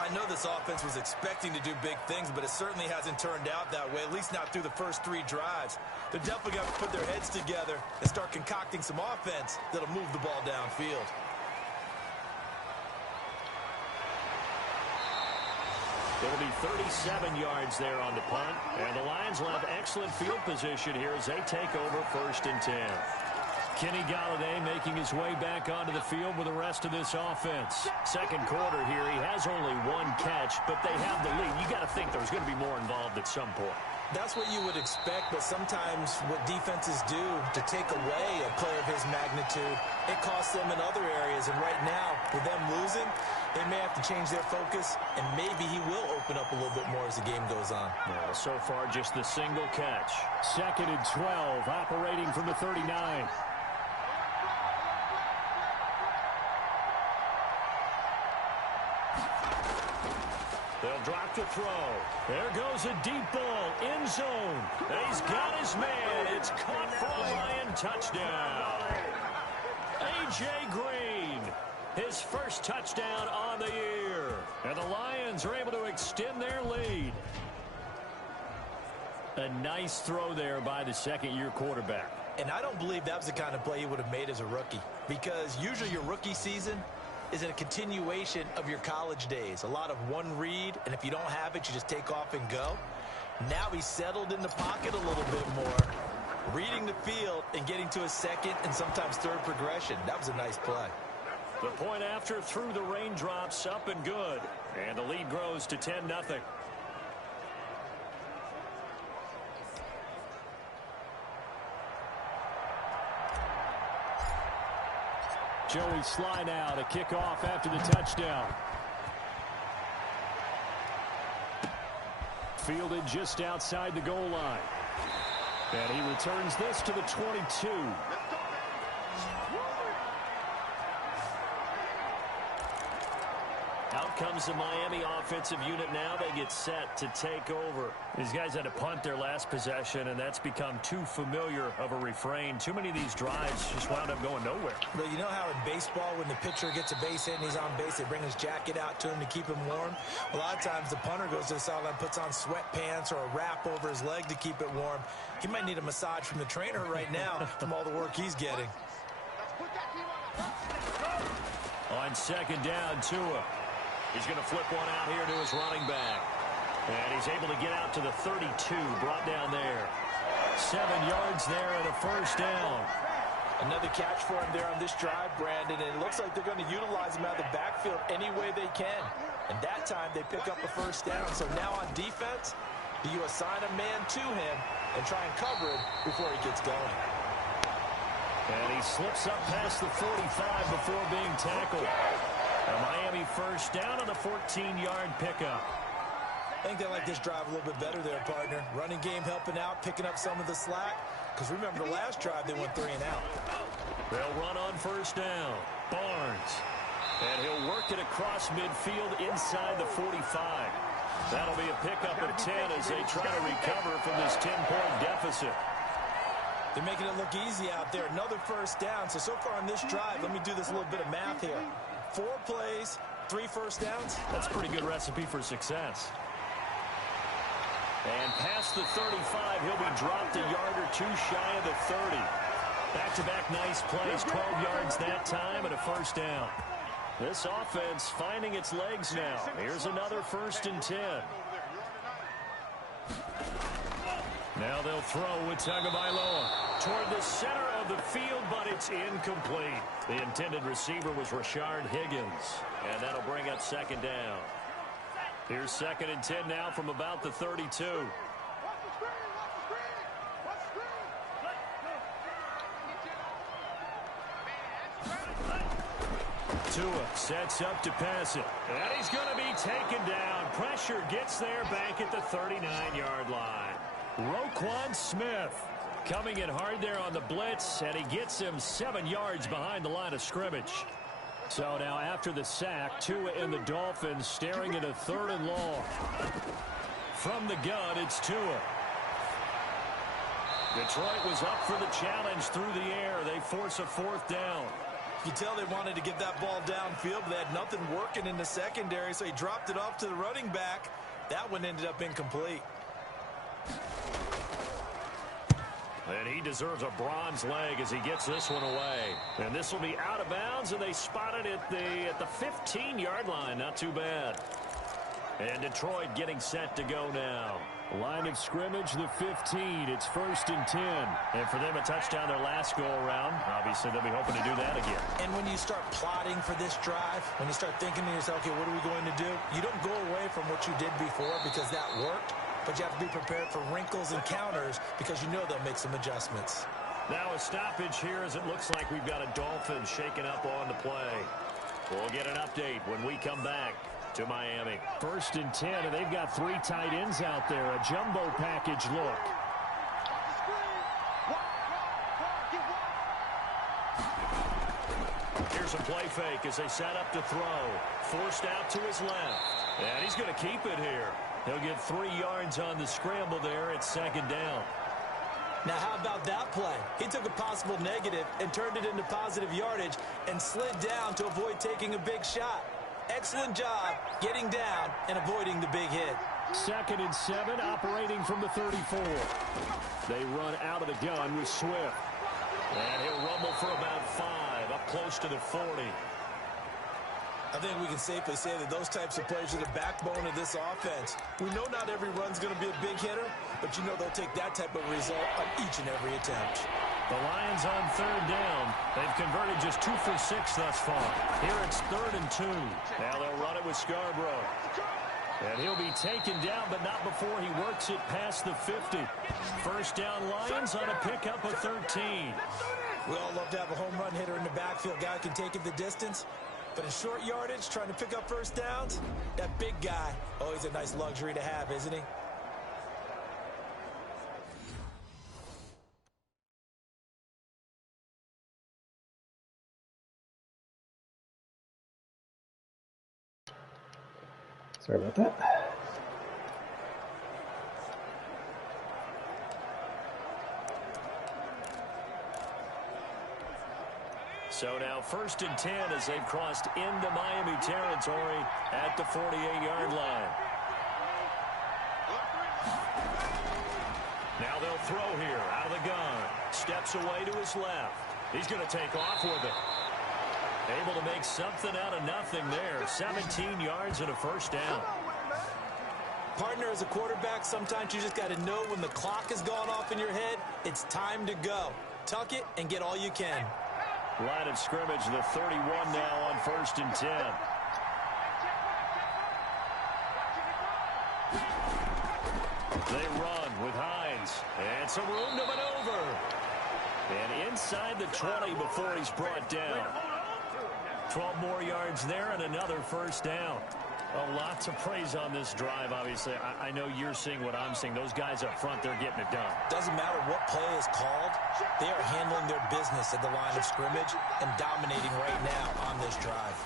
I know this offense was expecting to do big things, but it certainly hasn't turned out that way, at least not through the first 3 drives. They're definitely going to put their heads together and start concocting some offense that'll move the ball downfield. It'll be 37 yards there on the punt. And the Lions will have excellent field position here as they take over 1st and 10. Kenny Golladay making his way back onto the field with the rest of this offense. Second quarter here, he has only 1 catch, but they have the lead. You got to think there's going to be more involved at some point. That's what you would expect, but sometimes what defenses do to take away a player of his magnitude, it costs them in other areas. And right now, with them losing, they may have to change their focus, and maybe he will open up a little bit more as the game goes on. Well, so far, just the single catch. 2nd and 12, operating from the 39. They'll drop the throw. There goes a deep ball. End zone. He's got his man. It's caught for a Lion touchdown. A.J. Green, his first touchdown on the year. And the Lions are able to extend their lead. A nice throw there by the second-year quarterback. And I don't believe that was the kind of play he would have made as a rookie, because usually your rookie season is a continuation of your college days. A lot of one read, and if you don't have it, you just take off and go. Now he's settled in the pocket a little bit more, reading the field and getting to his second and sometimes third progression. That was a nice play. The point after through the raindrops, up and good. And the lead grows to 10-0. Joey Sly now to kick off after the touchdown. Fielded just outside the goal line. And he returns this to the 22. Out comes the Miami offensive unit now. They get set to take over. These guys had to punt their last possession, and that's become too familiar of a refrain. Too many of these drives just wound up going nowhere. But you know how in baseball, when the pitcher gets a base hit and he's on base, they bring his jacket out to him to keep him warm? A lot of times the punter goes to the sideline, puts on sweatpants or a wrap over his leg to keep it warm. He might need a massage from the trainer right now from all the work he's getting. On 2nd down, Tua. He's going to flip one out here to his running back. And he's able to get out to the 32, brought down there. 7 yards there and a first down. Another catch for him there on this drive, Brandon, and it looks like they're going to utilize him out of the backfield any way they can. And that time they pick up a first down. So now on defense, do you assign a man to him and try and cover it before he gets going? And he slips up past the 45 before being tackled. A Miami first down on a 14-yard pickup. I think they like this drive a little bit better there, partner. Running game helping out, picking up some of the slack. Because remember, the last drive they went 3 and out. They'll run on first down. Barnes. And he'll work it across midfield inside the 45. That'll be a pickup of 10 as they try to recover from this 10-point deficit. They're making it look easy out there. Another first down. So far on this drive, let me do this little bit of math here. 4 plays, 3 first downs. That's a pretty good recipe for success. And past the 35, he'll be dropped a yard or 2 shy of the 30. Back-to-back nice plays, 12 yards that time and a first down. This offense finding its legs now. Here's another 1st and 10. Now they'll throw with Tagovailoa toward the center of the field, but it's incomplete. The intended receiver was Rashard Higgins, and that'll bring up 2nd down. Here's 2nd and 10 now from about the 32. Tua sets up to pass it, and he's going to be taken down. Pressure gets there back at the 39-yard line. Roquan Smith coming in hard there on the blitz, and he gets him 7 yards behind the line of scrimmage. So now after the sack, Tua and the Dolphins staring at a 3rd and long. From the gun, it's Tua. Detroit was up for the challenge through the air. They force a 4th down. You tell they wanted to get that ball downfield, but they had nothing working in the secondary, so he dropped it off to the running back. That one ended up incomplete. And he deserves a bronze leg as he gets this one away. And this will be out of bounds, and they spot it at the 15-yard line. Not too bad. And Detroit getting set to go now. Line of scrimmage, the 15. It's 1st and 10. And for them, a touchdown their last go-around. Obviously, they'll be hoping to do that again. And when you start plotting for this drive, when you start thinking to yourself, okay, what are we going to do? You don't go away from what you did before because that worked, but you have to be prepared for wrinkles and counters because you know they'll make some adjustments. Now a stoppage here as it looks like we've got a Dolphins shaking up on the play. We'll get an update when we come back to Miami. 1st and 10, and they've got 3 tight ends out there. A jumbo package look. Here's a play fake as they set up to throw. Forced out to his left. And he's going to keep it here. He'll get 3 yards on the scramble there at 2nd down. Now, how about that play? He took a possible negative and turned it into positive yardage and slid down to avoid taking a big shot. Excellent job getting down and avoiding the big hit. 2nd and 7, operating from the 34. They run out of the gun with Swift. And he'll rumble for about 5, up close to the 40. I think we can safely say that those types of plays are the backbone of this offense. We know not every run's going to be a big hitter, but you know they'll take that type of result on each and every attempt. The Lions on 3rd down. They've converted just 2 for 6 thus far. Here it's 3rd and 2. Now they'll run it with Scarborough. And he'll be taken down, but not before he works it past the 50. 1st down Lions on a pickup of 13. We all love to have a home run hitter in the backfield. Guy can take it the distance. But in short yardage, trying to pick up 1st downs, that big guy, always a nice luxury to have, isn't he? Sorry about that. So now 1st and 10 as they've crossed into Miami territory at the 48-yard line. Now they'll throw here out of the gun. Steps away to his left. He's going to take off with it. Able to make something out of nothing there. 17 yards and a 1st down. Partner, as a quarterback, sometimes you just got to know when the clock has gone off in your head, it's time to go. Tuck it and get all you can. Line of scrimmage, the 31 now on 1st and 10. They run with Hines. And some room to maneuver. And inside the 20 before he's brought down. 12 more yards there and another 1st down. A lot to praise on this drive, obviously. I know you're seeing what I'm seeing. Those guys up front, they're getting it done. Doesn't matter what play is called. They are handling their business at the line of scrimmage and dominating right now on this drive.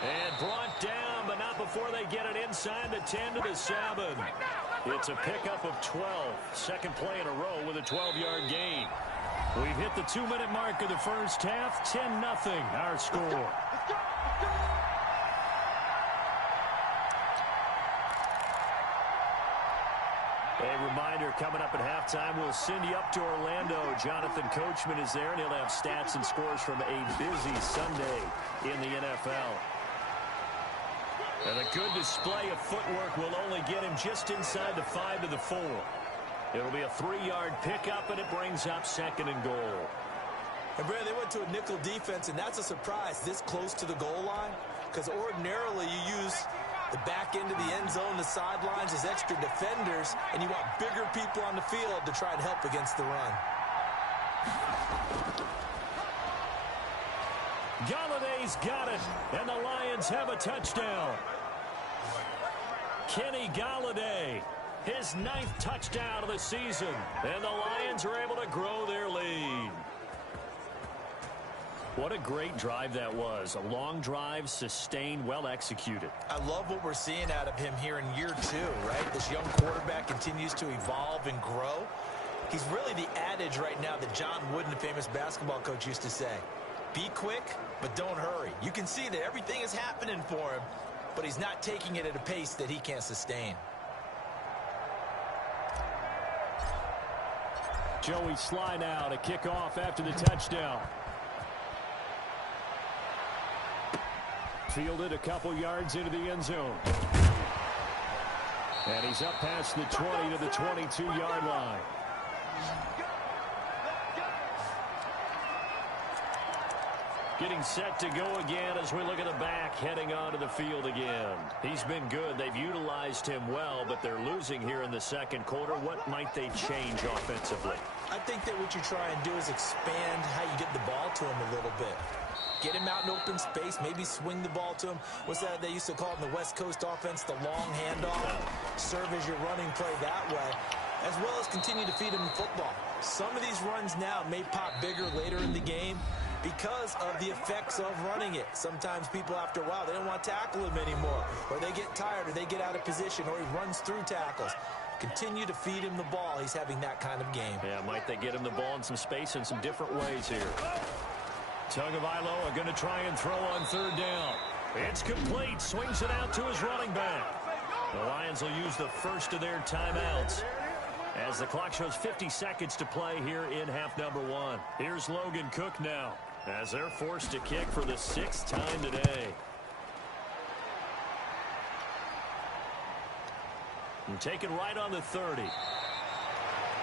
And brought down, but not before they get it inside the 10 to the 7. It's a pickup of 12. 2nd play in a row with a 12-yard gain. We've hit the 2-minute mark of the 1st half. 10-0 our score. A reminder, coming up at halftime, we'll send you up to Orlando. Jonathan Coachman is there, and he'll have stats and scores from a busy Sunday in the NFL. And a good display of footwork will only get him just inside the 5 to the 4. It'll be a 3-yard pickup, and it brings up 2nd and goal. And, Brad, they went to a nickel defense, and that's a surprise this close to the goal line, because ordinarily you use the back end of the end zone, the sidelines as extra defenders, and you want bigger people on the field to try and help against the run. Galladay's got it, and the Lions have a touchdown. Kenny Galladay, his 9th touchdown of the season, and the Lions are able to grow their lead. What a great drive that was. A long drive, sustained, well executed. I love what we're seeing out of him here in year 2, right? This young quarterback continues to evolve and grow. He's really the adage right now that John Wooden, the famous basketball coach, used to say. Be quick, but don't hurry. You can see that everything is happening for him, but he's not taking it at a pace that he can't sustain. Joey Sly now to kick off after the touchdown. Fielded a couple yards into the end zone. And he's up past the 20 to the 22-yard line. Getting set to go again as we look at the back heading onto the field again. He's been good. They've utilized him well, but they're losing here in the second quarter. What might they change offensively? I think that what you try and do is expand how you get the ball to him a little bit. Get him out in open space, maybe swing the ball to him. What's that they used to call it in the West Coast offense, the long handoff? Serve as your running play that way, as well as continue to feed him the football. Some of these runs now may pop bigger later in the game because of the effects of running it. Sometimes people, after a while, they don't want to tackle him anymore, or they get tired, or they get out of position, or he runs through tackles. Continue to feed him the ball. He's having that kind of game. Yeah, might they get him the ball in some space in some different ways here. Tagovailoa going to try and throw on third down. It's complete. Swings it out to his running back. The Lions will use the first of their timeouts as the clock shows 50 seconds to play here in half number one. Here's Logan Cook now as they're forced to kick for the 6th time today. And taken right on the 30.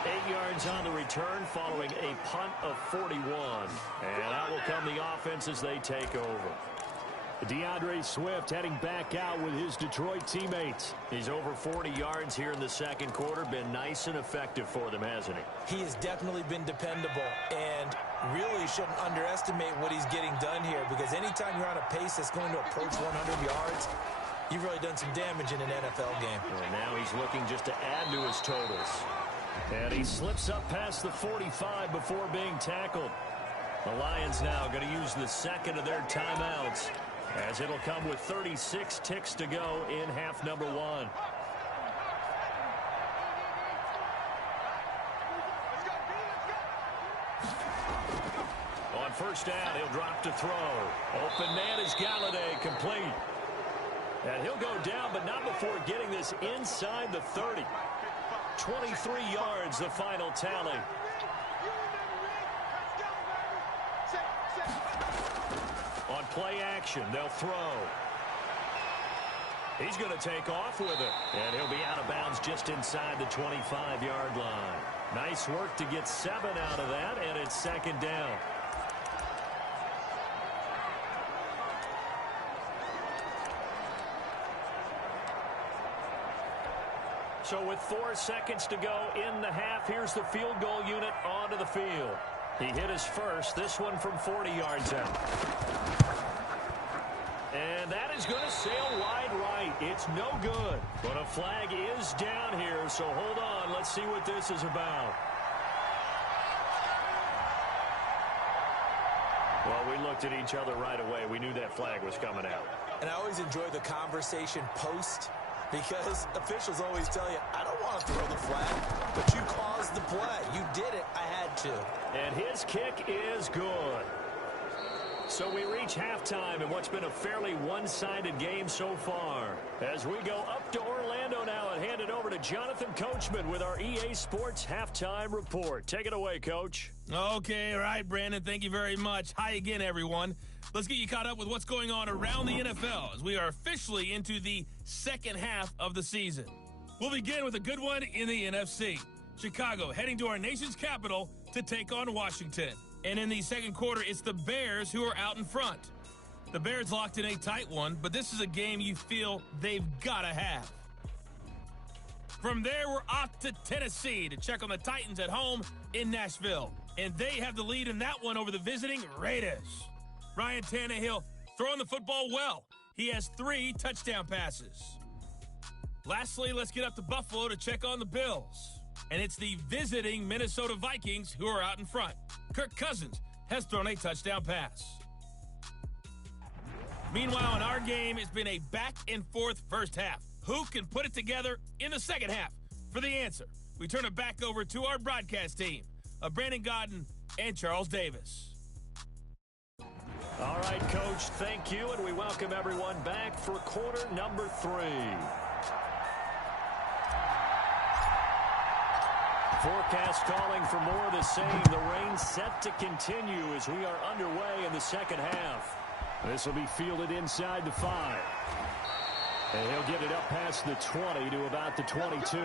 8 yards on the return following a punt of 41. And out will come the offense as they take over. DeAndre Swift heading back out with his Detroit teammates. He's over 40 yards here in the second quarter. Been nice and effective for them, hasn't he? He has definitely been dependable, and really shouldn't underestimate what he's getting done here, because anytime you're on a pace that's going to approach 100 yards, you've really done some damage in an NFL game. And now he's looking just to add to his totals. And he slips up past the 45 before being tackled. The Lions now going to use the second of their timeouts, as it'll come with 36 ticks to go in half number one. On first down, he'll drop to throw. Open man is Galladay, complete. And he'll go down, but not before getting this inside the 30. 23 yards, the final tally. On play action, they'll throw. He's going to take off with it. And he'll be out of bounds just inside the 25-yard line. Nice work to get 7 out of that, and it's second down. So with 4 seconds to go in the half, here's the field goal unit onto the field. He hit his first, this one from 40 yards out. And that is going to sail wide right. It's no good. But a flag is down here, so hold on. Let's see what this is about. Well, we looked at each other right away. We knew that flag was coming out. And I always enjoy the conversation post, because officials always tell you, I don't want to throw the flag, but you caused the play. You did it. I had to. And his kick is good. So we reach halftime in what's been a fairly one-sided game so far. As we go up to Orlando now and hand it over to Jonathan Coachman with our EA Sports Halftime Report. Take it away, Coach. Okay, all right, Brandon. Thank you very much. Hi again, everyone. Let's get you caught up with what's going on around the NFL as we are officially into the second half of the season. We'll begin with a good one in the NFC. Chicago heading to our nation's capital to take on Washington. And in the second quarter, it's the Bears who are out in front. The Bears locked in a tight one, but this is a game you feel they've got to have. From there, we're off to Tennessee to check on the Titans at home in Nashville. And they have the lead in that one over the visiting Raiders. Ryan Tannehill throwing the football well. He has 3 touchdown passes. Lastly, let's get up to Buffalo to check on the Bills. And it's the visiting Minnesota Vikings who are out in front. Kirk Cousins has thrown a touchdown pass. Meanwhile, in our game, it's been a back-and-forth first half. Who can put it together in the second half? For the answer, we turn it back over to our broadcast team of Brandon Godden and Charles Davis. All right, Coach, thank you, and we welcome everyone back for quarter number 3. Forecast calling for more of the same. The rain set to continue as we are underway in the second half. This will be fielded inside the 5. And he'll get it up past the 20 to about the 22.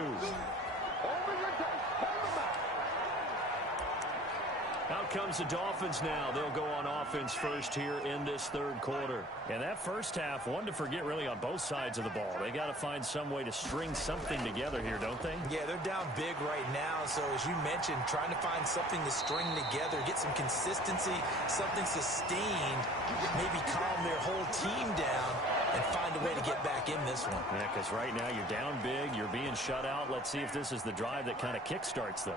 Out comes the Dolphins now. They'll go on offense first here in this third quarter. And that first half, one to forget really on both sides of the ball. They got to find some way to string something together here, don't they? Yeah, they're down big right now. So as you mentioned, trying to find something to string together, get some consistency, something sustained, maybe calm their whole team down and find a way to get back in this one. Yeah, because right now you're down big, you're being shut out. Let's see if this is the drive that kind of kickstarts them.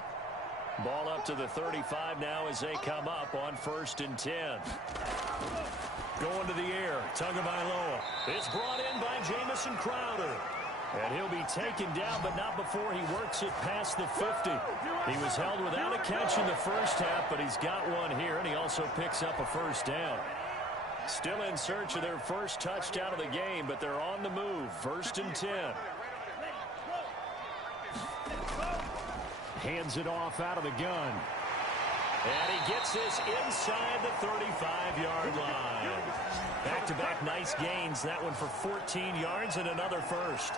Ball up to the 35 now as they come up on 1st and 10. Going to the air, Tagovailoa. It's brought in by Jamison Crowder. And he'll be taken down, but not before he works it past the 50. He was held without a catch in the first half, but he's got one here, and he also picks up a first down. Still in search of their first touchdown of the game, but they're on the move. 1st and 10. Hands it off out of the gun. And he gets this inside the 35-yard line. Back-to-back nice gains. That one for 14 yards and another first.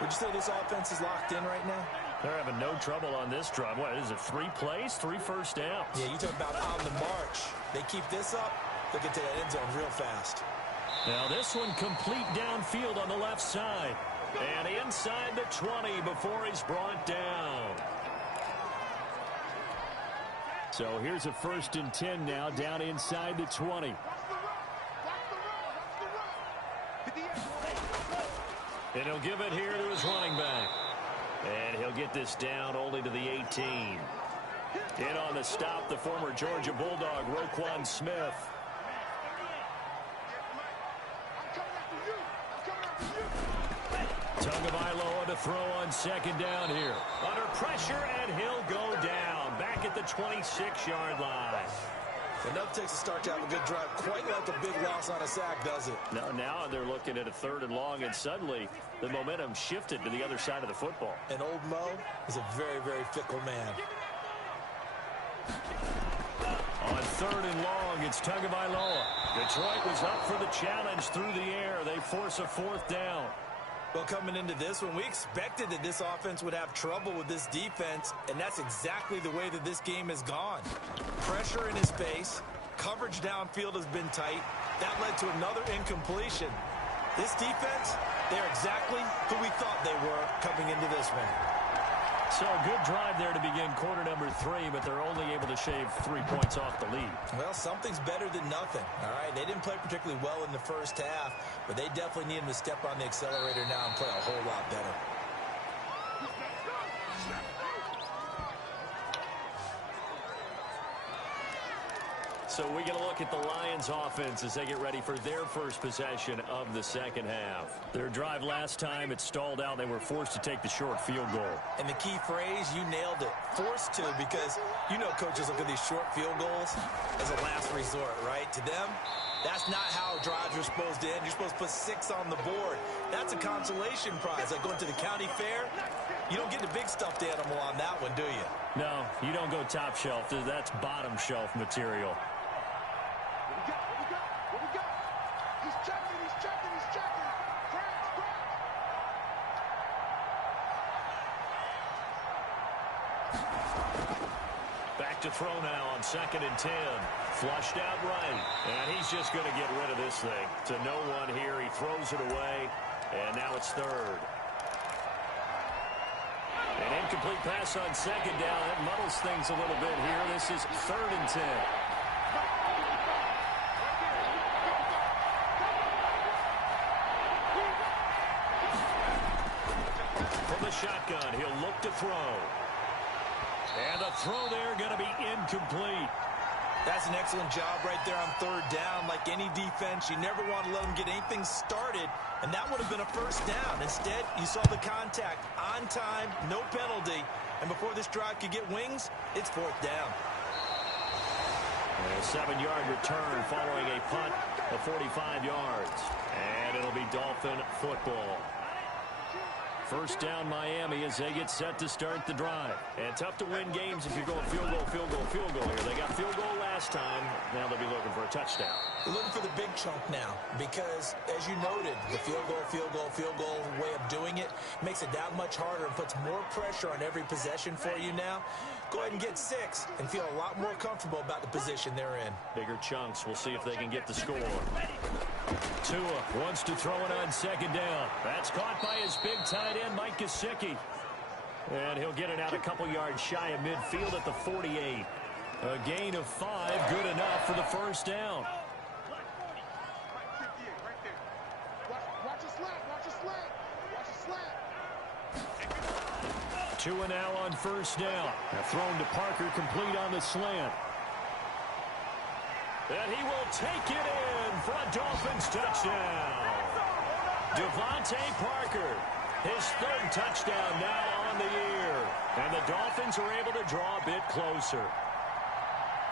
Would you say this offense is locked in right now? They're having no trouble on this drive. What is it, 3 plays, 3 first downs? Yeah, you talk about on the march. They keep this up, they'll get to that end zone real fast. Now this one complete downfield on the left side. And inside the 20 before he's brought down. So here's a 1st and 10 now, down inside the 20. And he'll give it here to his running back. And he'll get this down only to the 18. In on the stop, the former Georgia Bulldog, Roquan Smith. Tagovailoa to throw on 2nd down here. Under pressure, and he'll go down. Back at the 26-yard line. Enough takes to start to have a good drive. Quite like a big loss on a sack, does it? Now they're looking at a 3rd and long, and suddenly the momentum shifted to the other side of the football. And old Lowe is a very, very fickle man. On 3rd and long, it's Tagovailoa. Detroit was up for the challenge through the air. They force a 4th down. Well, coming into this one, we expected that this offense would have trouble with this defense, and that's exactly the way that this game has gone. Pressure in his face, coverage downfield has been tight. That led to another incompletion. This defense, they're exactly who we thought they were coming into this one. So a good drive there to begin quarter number 3, but they're only able to shave 3 points off the lead. Well, something's better than nothing, all right? They didn't play particularly well in the first half, but they definitely need him to step on the accelerator now and play a whole lot better. So we get a look at the Lions offense as they get ready for their first possession of the second half. Their drive last time, it stalled out. They were forced to take the short field goal. And the key phrase, you nailed it, forced to, because you know coaches look at these short field goals as a last resort, right? To them, that's not how drives are supposed to end. You're supposed to put 6 on the board. That's a consolation prize. Like going to the county fair, you don't get the big stuffed animal on that one, do you? No, you don't go top shelf. That's bottom shelf material. Back to throw now on 2nd and 10. Flushed out right. And he's just going to get rid of this thing. To no one here. He throws it away. And now it's 3rd. An incomplete pass on 2nd down. That muddles things a little bit here. This is 3rd and 10. From the shotgun, he'll look to throw. And the throw there going to be incomplete. That's an excellent job right there on 3rd down. Like any defense, you never want to let them get anything started, and that would have been a first down. Instead, you saw the contact on time, no penalty, and before this drive could get wings, it's 4th down. A 7-yard return following a punt of 45 yards. And it'll be Dolphin football. First down Miami as they get set to start the drive. And tough to win games if you're going field goal, field goal, field goal here. They got field goal last last time. Now they'll be looking for a touchdown. They're looking for the big chunk now because, as you noted, the field goal way of doing it makes it that much harder and puts more pressure on every possession for you now. Go ahead and get 6 and feel a lot more comfortable about the position they're in. Bigger chunks. We'll see if they can get the score. Tua wants to throw it on second down. That's caught by his big tight end, Mike Gesicki. And he'll get it out a couple yards shy of midfield at the 48. A gain of 5, good enough for the first down. Tua now on first down. Thrown to Parker, complete on the slant. And he will take it in for a Dolphins touchdown. Devontae Parker, his 3rd touchdown now on the year. And the Dolphins are able to draw a bit closer.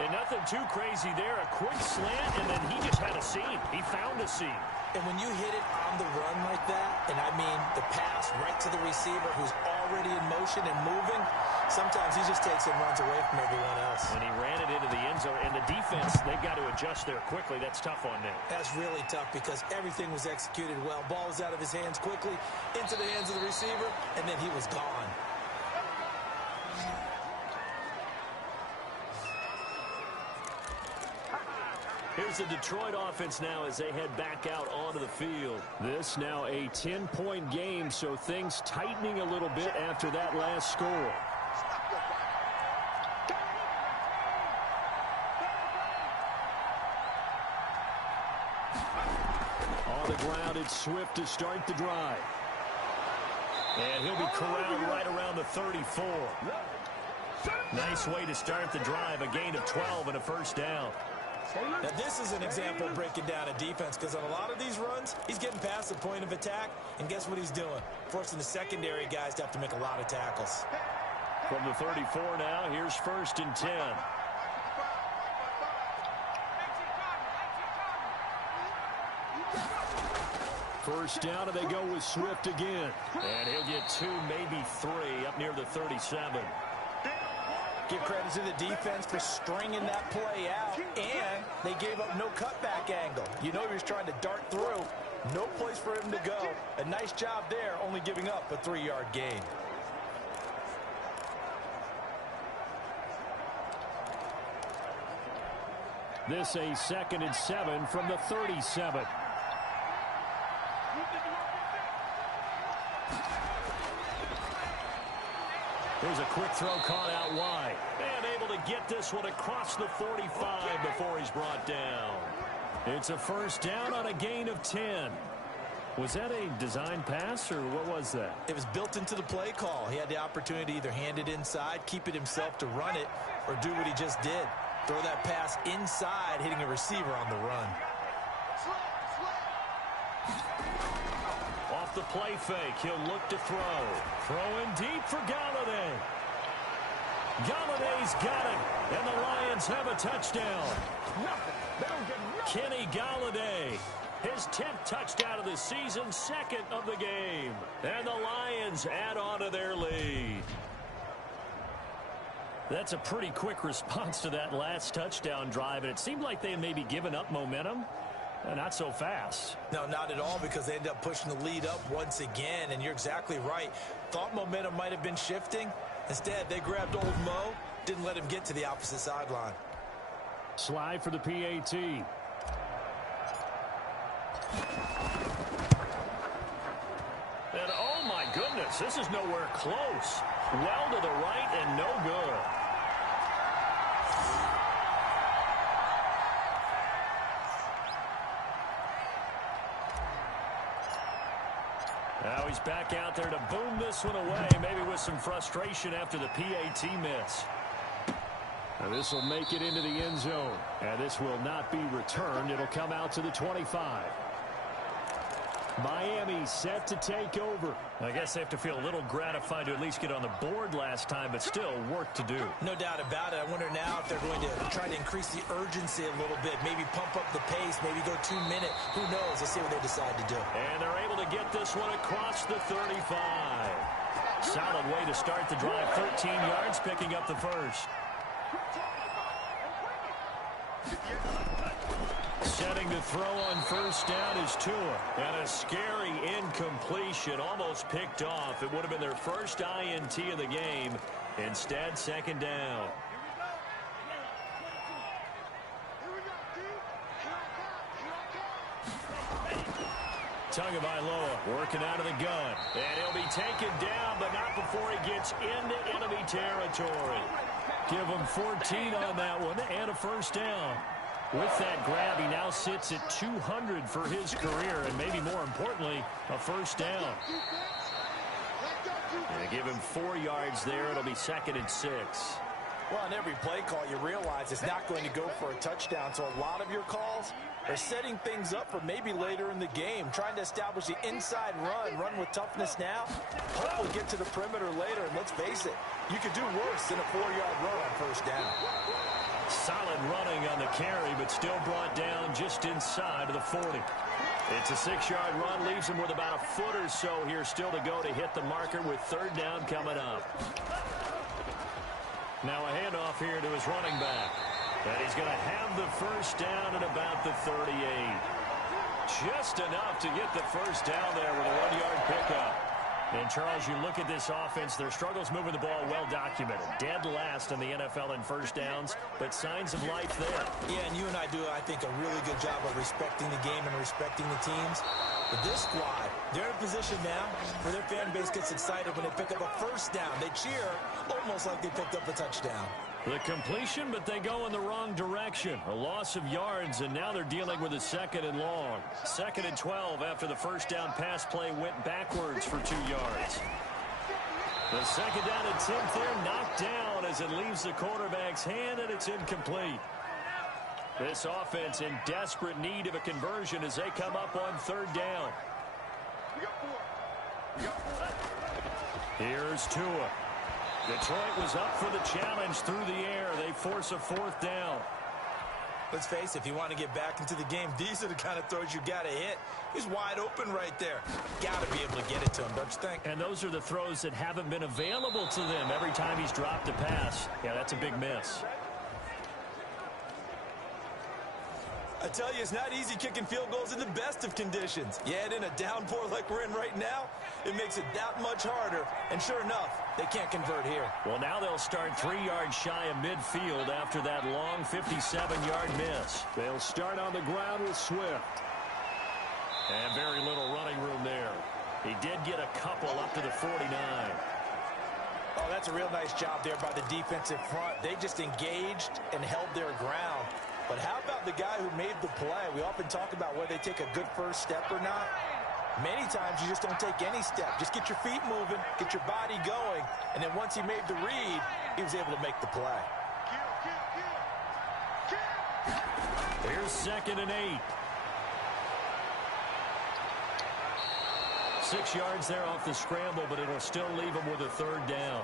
And nothing too crazy there. A quick slant, and then he just had a seam. He found a seam. And when you hit it on the run like that, and I mean the pass right to the receiver who's already in motion and moving, sometimes he just takes and runs away from everyone else. And he ran it into the end zone. And the defense, they've got to adjust there quickly. That's tough on them. That's really tough because everything was executed well. Ball was out of his hands quickly, into the hands of the receiver, and then he was gone. Here's the Detroit offense now as they head back out onto the field. This now a 10-point game, so things tightening a little bit after that last score. On the ground, it's Swift to start the drive. And he'll be corralled right around the 34. Nice way to start the drive, a gain of 12 and a first down. Now, this is an example of breaking down a defense because on a lot of these runs, he's getting past the point of attack, and guess what he's doing? Forcing the secondary guys to have to make a lot of tackles. From the 34 now, here's 1st and 10. First down, and they go with Swift again. And he'll get 2, maybe 3, up near the 37. Give credit to the defense for stringing that play out, and they gave up no cutback angle. You know he was trying to dart through. No place for him to go. A nice job there, only giving up a 3-yard gain. This a 2nd and 7 from the 37. Here's a quick throw caught out wide. And able to get this one across the 45 before he's brought down. It's a first down on a gain of 10. Was that a design pass, or what was that? It was built into the play call. He had the opportunity to either hand it inside, keep it himself to run it, or do what he just did. Throw that pass inside, hitting a receiver on the run. Off the play fake, he'll look to throw. Throwing deep for Galladay. Galladay's got it, and the Lions have a touchdown. Kenny Galladay, his 10th touchdown of the season, 2nd of the game. And the Lions add on to their lead. That's a pretty quick response to that last touchdown drive, and it seemed like they had maybe given up momentum. Not so fast. No, not at all, because they ended up pushing the lead up once again, and you're exactly right. Thought momentum might have been shifting. Instead, they grabbed old Lowe, didn't let him get to the opposite sideline. Slide for the PAT. And oh my goodness, this is nowhere close. Well to the right and no good. Now he's back out there to boom this one away, maybe with some frustration after the PAT miss. And this will make it into the end zone. And this will not be returned. It'll come out to the 25. Miami set to take over. I guess they have to feel a little gratified to at least get on the board last time, but still work to do. No doubt about it. I wonder now if they're going to try to increase the urgency a little bit, maybe pump up the pace, maybe go 2-minute. Who knows? Let's see what they decide to do. And they're able to get this one across the 35. Solid way to start the drive. 13 yards, picking up the first. Setting to throw on first down is Tua. And a scary incompletion, almost picked off. It would have been their first INT of the game. Instead, second down. Tagovailoa working out of the gun. And he'll be taken down, but not before he gets into enemy territory. Give him 14 on that one and a first down. With that grab, he now sits at 200 for his career, and maybe more importantly, a first down. And give him 4 yards there. It'll be 2nd and 6. Well, on every play call, you realize it's not going to go for a touchdown, so a lot of your calls are setting things up for maybe later in the game, trying to establish the inside run with toughness now, hopefully get to the perimeter later, and let's face it, you could do worse than a 4-yard run on first down. Solid running on the carry, but still brought down just inside of the 40. It's a 6-yard run, leaves him with about a foot or so here still to go to hit the marker with 3rd down coming up. Now a handoff here to his running back. And he's going to have the first down at about the 38. Just enough to get the first down there with a 1-yard pickup. And, Charles, you look at this offense, their struggles moving the ball well documented. Dead last in the NFL in first downs, but signs of life there. Yeah, and you and I do, I think, a really good job of respecting the game and respecting the teams. But this squad, they're in a position now where their fan base gets excited when they pick up a first down. They cheer almost like they picked up a touchdown. The completion, but they go in the wrong direction. A loss of yards, and now they're dealing with a 2nd and long. 2nd and 12 after the first down pass play went backwards for 2 yards. The 2nd down attempt there knocked down as it leaves the quarterback's hand, and it's incomplete. This offense in desperate need of a conversion as they come up on 3rd down. Here's Tua. Detroit was up for the challenge through the air. They force a 4th down. Let's face it, if you want to get back into the game, these are the kind of throws you got to hit. He's wide open right there. Got to be able to get it to him, don't you think? And those are the throws that haven't been available to them every time he's dropped a pass. Yeah, that's a big miss. I tell you, it's not easy kicking field goals in the best of conditions. Yet in a downpour like we're in right now, it makes it that much harder. And sure enough, they can't convert here. Well, now they'll start 3 yards shy of midfield after that long 57-yard miss. They'll start on the ground with Swift. And very little running room there. He did get a couple up to the 49. Oh, that's a real nice job there by the defensive front. They just engaged and held their ground. But how about the guy who made the play? We often talk about whether they take a good first step or not. Many times you just don't take any step. Just get your feet moving, get your body going, and then once he made the read, he was able to make the play. Here's 2nd and 8. 6 yards there off the scramble, but it'll still leave him with a 3rd down.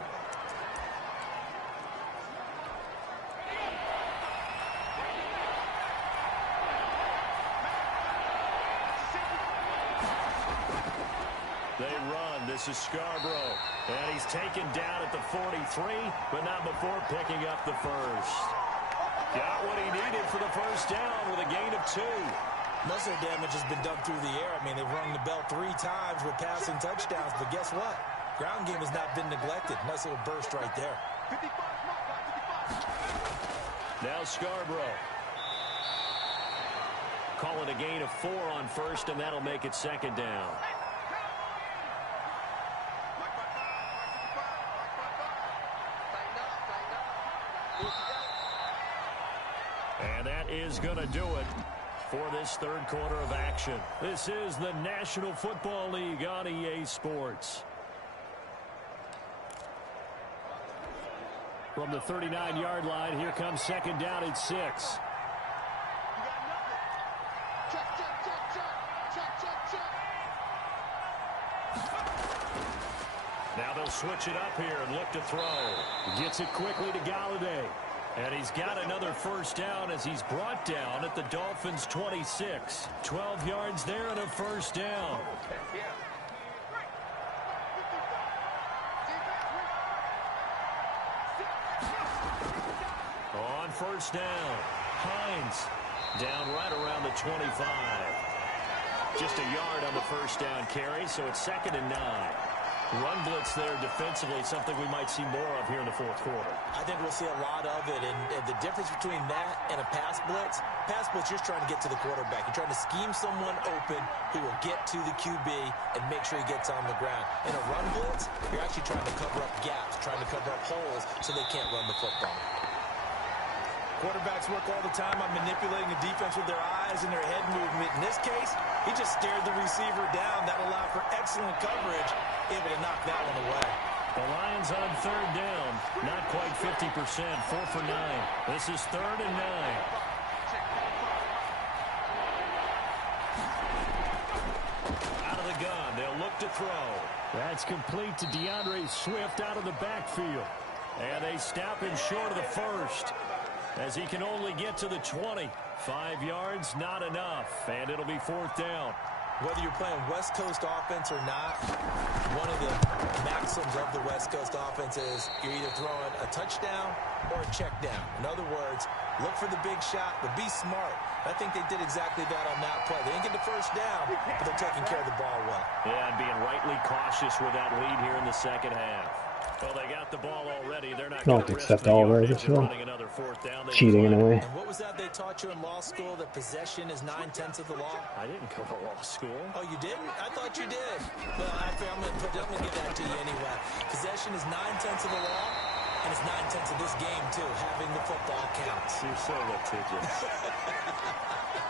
They run. This is Scarborough. And he's taken down at the 43, but not before picking up the first. Got what he needed for the first down with a gain of 2. Muscle damage has been done through the air. I mean, they've rung the bell 3 times with passing touchdowns, but guess what? Ground game has not been neglected. Nice little burst right there. Now Scarborough. Call it a gain of 4 on first, and that'll make it 2nd down. And that is going to do it for this 3rd quarter of action. This is the National Football League on EA Sports. From the 39-yard line, here comes 2nd down at 6. Now they'll switch it up here and look to throw. Gets it quickly to Galladay. And he's got another first down as he's brought down at the Dolphins' 26. 12 yards there and a first down. On first down, Hines down right around the 25. Just a yard on the first down carry, so it's 2nd and 9. Run blitz there defensively, something we might see more of here in the fourth quarter. I think we'll see a lot of it, and the difference between that and a pass blitz, you're just trying to get to the quarterback. You're trying to scheme someone open who will get to the QB and make sure he gets on the ground. In a run blitz, you're actually trying to cover up gaps, trying to cover up holes so they can't run the football. Quarterbacks work all the time on manipulating the defense with their eyes and their head movement. In this case, he just stared the receiver down. That allowed for excellent coverage, able to knock that one away. The Lions on 3rd down, not quite 50%, 4 for 9. This is 3rd and 9. Out of the gun, they'll look to throw. That's complete to DeAndre Swift out of the backfield. And they stop him short of the first, as he can only get to the 20. 5 yards, not enough, and it'll be 4th down. Whether you're playing West Coast offense or not, one of the maxims of the West Coast offense is you're either throwing a touchdown or a check down. In other words, look for the big shot, but be smart. I think they did exactly that on that play. They didn't get the first down, but they're taking care of the ball well. Yeah, and being rightly cautious with that lead here in the second half. Well, they got the ball already. They're not going to accept all right as well. another 4th down. Cheating in a way. And what was that they taught you in law school, that possession is 9/10 of the law? I didn't go to law school. Oh, you didn't? I thought you did. Well, I'm going to give that to you anyway. Possession is 9/10 of the law, and it's 9/10 of this game, too. Having the football counts. You're so litigious.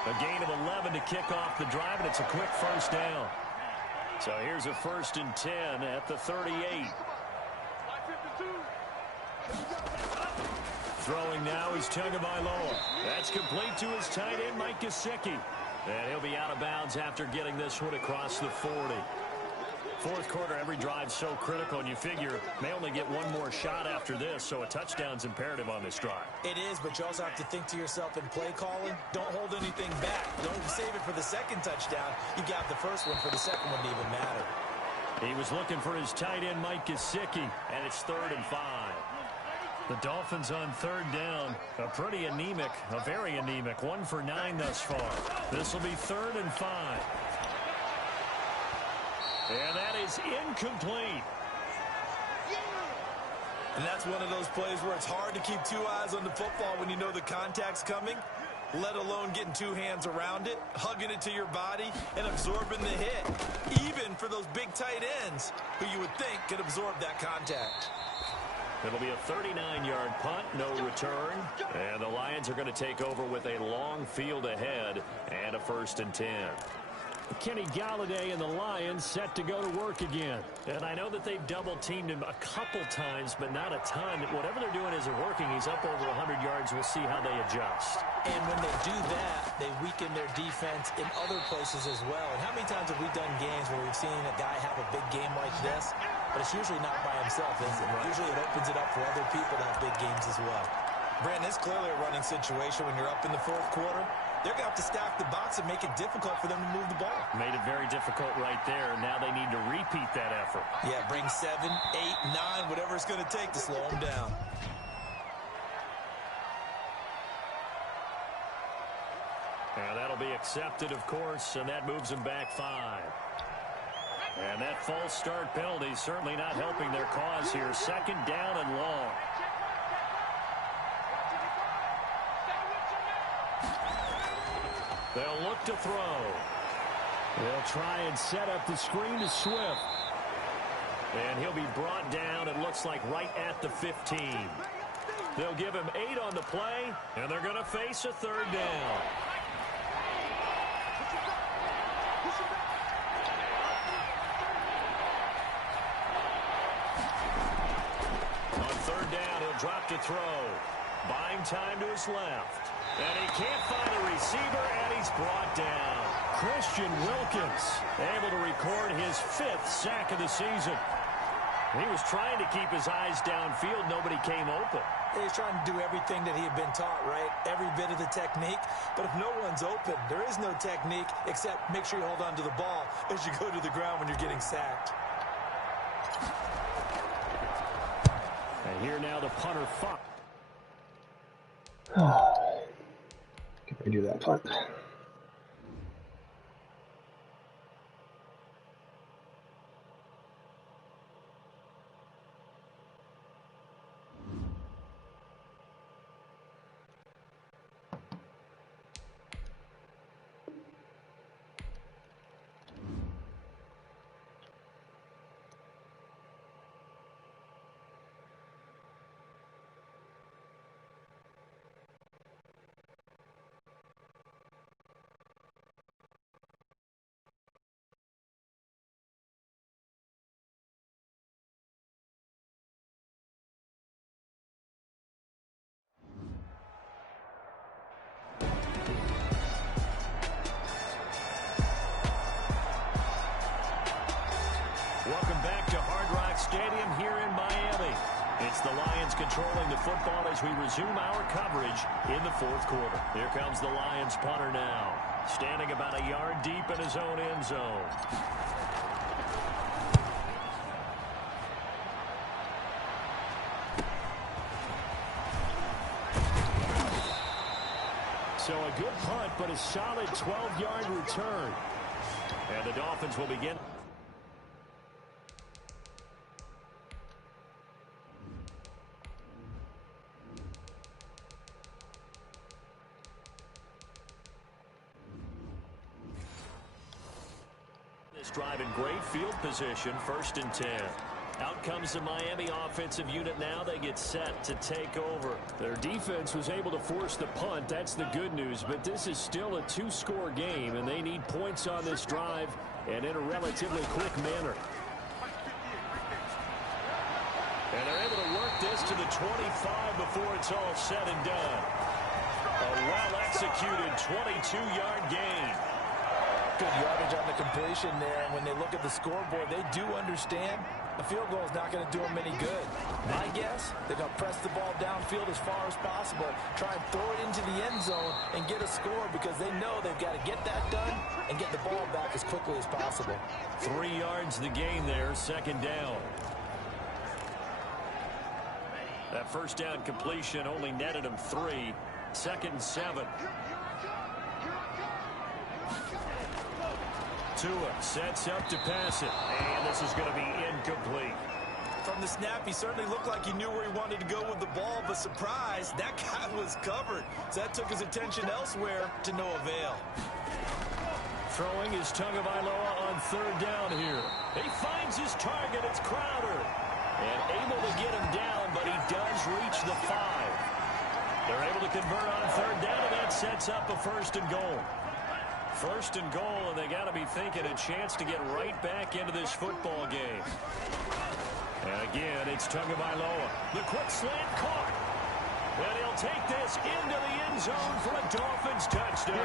A gain of 11 to kick off the drive, and it's a quick first down. So here's a 1st and 10 at the 38. Throwing now is Tagovailoa. That's complete to his tight end, Mike Gesicki. And he'll be out of bounds after getting this one across the 40. Fourth quarter, every drive so critical, and you figure may only get one more shot after this, so a touchdown's imperative on this drive. It is, but you also have to think to yourself in play calling, don't hold anything back. Don't save it for the second touchdown. You got the first one for the second one to even matter. He was looking for his tight end, Mike Gesicki, and it's 3rd and 5. The Dolphins on 3rd down, a pretty anemic, a very anemic, 1 for 9 thus far. This will be 3rd and 5. And that is incomplete. And that's one of those plays where it's hard to keep 2 eyes on the football when you know the contact's coming, let alone getting 2 hands around it, hugging it to your body, and absorbing the hit, even for those big tight ends who you would think could absorb that contact. It'll be a 39-yard punt, no return. And the Lions are going to take over with a long field ahead and a 1st and 10. Kenny Galladay and the Lions set to go to work again. And I know that they've double-teamed him a couple times, but not a ton. Whatever they're doing isn't working. He's up over 100 yards. We'll see how they adjust. And when they do that, they weaken their defense in other places as well. And how many times have we done games where we've seen a guy have a big game like this? But it's usually not by himself, is it? Right. Usually it opens it up for other people to have big games as well. Brandon, it's clearly a running situation when you're up in the 4th quarter. They're going to have to stack the box and make it difficult for them to move the ball. Made it very difficult right there. Now they need to repeat that effort. Yeah, bring 7, 8, 9, whatever it's going to take to slow them down. And that'll be accepted, of course, and that moves them back 5. And that false start penalty is certainly not helping their cause here. 2nd down and long. They'll look to throw. They'll try and set up the screen to Swift. And he'll be brought down, it looks like, right at the 15. They'll give him 8 on the play, and they're going to face a 3rd down. On 3rd down, he'll drop to throw. Buying time to his left. And he can't find a receiver, and he's brought down. Christian Wilkins able to record his 5th sack of the season. He was trying to keep his eyes downfield. Nobody came open. He's trying to do everything that he had been taught, right? Every bit of the technique. But if no one's open, there is no technique except make sure you hold on to the ball as you go to the ground when you're getting sacked. And here now the punter, Fuck. redo that punt. Welcome back to Hard Rock Stadium here in Miami. It's the Lions controlling the football as we resume our coverage in the fourth quarter. Here comes the Lions punter now, standing about a yard deep in his own end zone. So a good punt, but a solid 12-yard return. And the Dolphins will begin. This drive in great field position, 1st and 10. Out comes the Miami offensive unit now. They get set to take over. Their defense was able to force the punt. That's the good news. But this is still a 2-score game, and they need points on this drive and in a relatively quick manner. And they're able to work this to the 25 before it's all said and done. A well-executed 22-yard gain. Good yardage on the completion there. And when they look at the scoreboard, they do understand a field goal is not going to do them any good. My guess, they're going to press the ball downfield as far as possible, try and throw it into the end zone and get a score because they know they've got to get that done and get the ball back as quickly as possible. 3 yards the gain there, 2nd down. That 1st down completion only netted him 3. 2nd and 7. Tua sets up to pass it, and this is going to be incomplete. From the snap, he certainly looked like he knew where he wanted to go with the ball, but surprise, that guy was covered. So that took his attention elsewhere to no avail. Throwing is Tagovailoa on 3rd down here. He finds his target, it's Crowder. And able to get him down, but he does reach the 5. They're able to convert on 3rd down, and that sets up a 1st and goal. 1st and goal, and they got to be thinking a chance to get right back into this football game. And again, it's Tagovailoa. The quick slant caught. And he'll take this into the end zone for a Dolphins touchdown.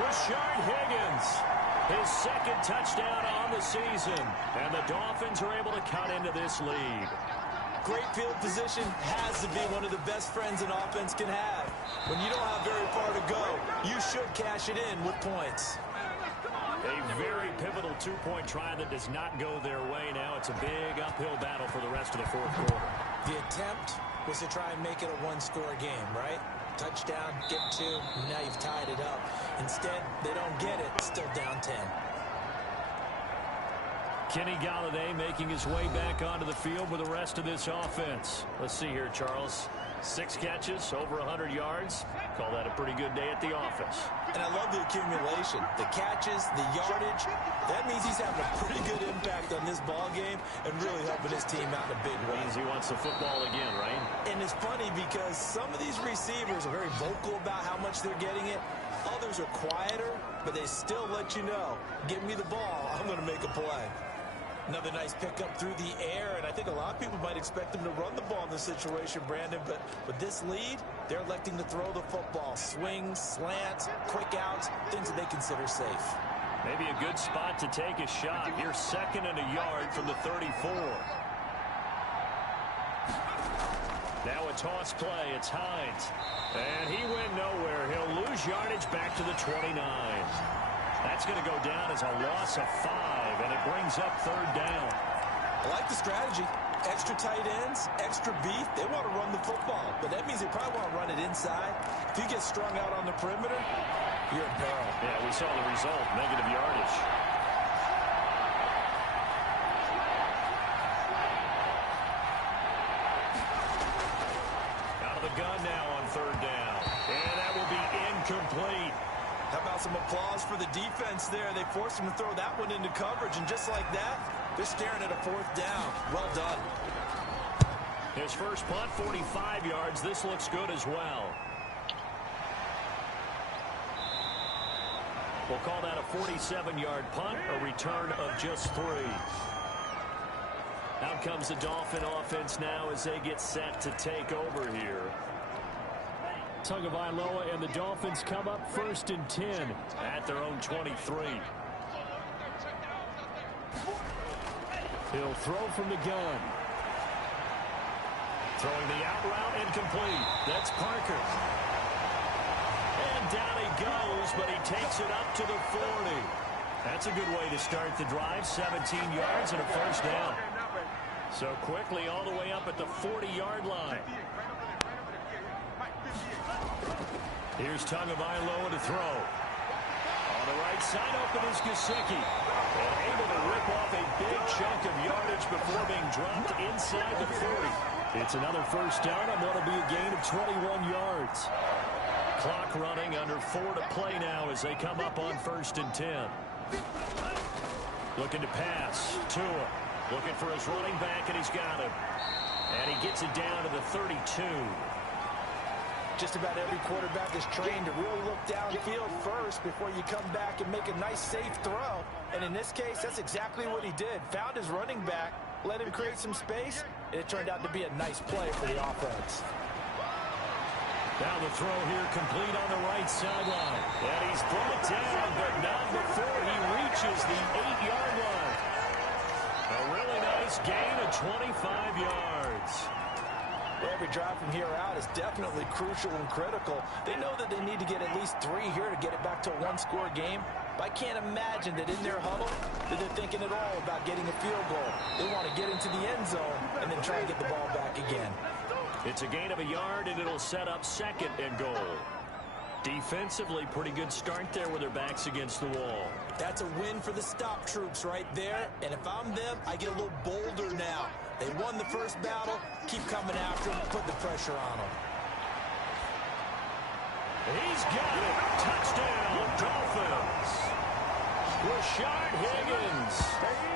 Rashard Higgins, his 2nd touchdown on the season. And the Dolphins are able to cut into this lead. Great field position has to be one of the best friends an offense can have. When you don't have very far to go, you should cash it in with points. A very pivotal 2-point try that does not go their way. Now it's a big uphill battle for the rest of the 4th quarter. The attempt was to try and make it a 1-score game, right? Touchdown, get 2, and now you've tied it up. Instead, they don't get it, still down 10. Kenny Golladay making his way back onto the field with the rest of this offense. Let's see here, Charles. 6 catches, over 100 yards. Call that a pretty good day at the office. And I love the accumulation, the catches, the yardage. That means he's having a pretty good impact on this ball game and really helping his team out in a big way. Means he wants the football again, right? And it's funny because some of these receivers are very vocal about how much they're getting it. Others are quieter, but they still let you know, give me the ball, I'm going to make a play. Another nice pickup through the air, and I think a lot of people might expect them to run the ball in this situation, Brandon, but with this lead, they're electing to throw the football. Swings, slants, quick outs, things that they consider safe. Maybe a good spot to take a shot. Here, 2nd and a yard from the 34. Now a toss play, it's Hines. And he went nowhere. He'll lose yardage back to the 29. That's going to go down as a loss of 5, and it brings up 3rd down. I like the strategy. Extra tight ends, extra beef. They want to run the football, but that means they probably want to run it inside. If you get strung out on the perimeter, you're in peril. Yeah, we saw the result, negative yardage. Out of the gun now on third down. And that will be incomplete. How about some applause for the defense there? They forced him to throw that one into coverage, and just like that, they're staring at a fourth down. Well done. His first punt, 45 yards. This looks good as well. We'll call that a 47-yard punt, a return of just 3. Out comes the Dolphin offense now as they get set to take over here. Tagovailoa and the Dolphins come up 1st and 10 at their own 23. He'll throw from the gun. Throwing the out route incomplete. That's Parker. And down he goes, but he takes it up to the 40. That's a good way to start the drive. 17 yards and a first down. So quickly all the way up at the 40-yard line. Here's Tagovailoa to throw. On the right side, open is Gesicki. And able to rip off a big chunk of yardage before being dropped inside the 40. It's another first down on what will be a gain of 21 yards. Clock running, under 4 to play now as they come up on 1st and 10. Looking to pass. Tua looking for his running back, and he's got him. And he gets it down to the 32. Just about every quarterback is trained to really look downfield first before you come back and make a nice, safe throw. And in this case, that's exactly what he did. Found his running back, let him create some space, and it turned out to be a nice play for the offense. Now the throw here complete on the right sideline. And he's brought down, but not before he reaches the 8-yard line. A really nice gain of 25 yards. Every drive from here out is definitely crucial and critical. They know that they need to get at least 3 here to get it back to a 1-score game. But I can't imagine that in their huddle that they're thinking at all about getting a field goal. They want to get into the end zone and then try to get the ball back again. It's a gain of a yard, and it'll set up 2nd and goal. Defensively, pretty good start there with their backs against the wall. That's a win for the stop troops right there. And if I'm them, I get a little bolder now. They won the first battle. Keep coming after them. Put the pressure on them. He's got it. Touchdown, Dolphins. Rashard Higgins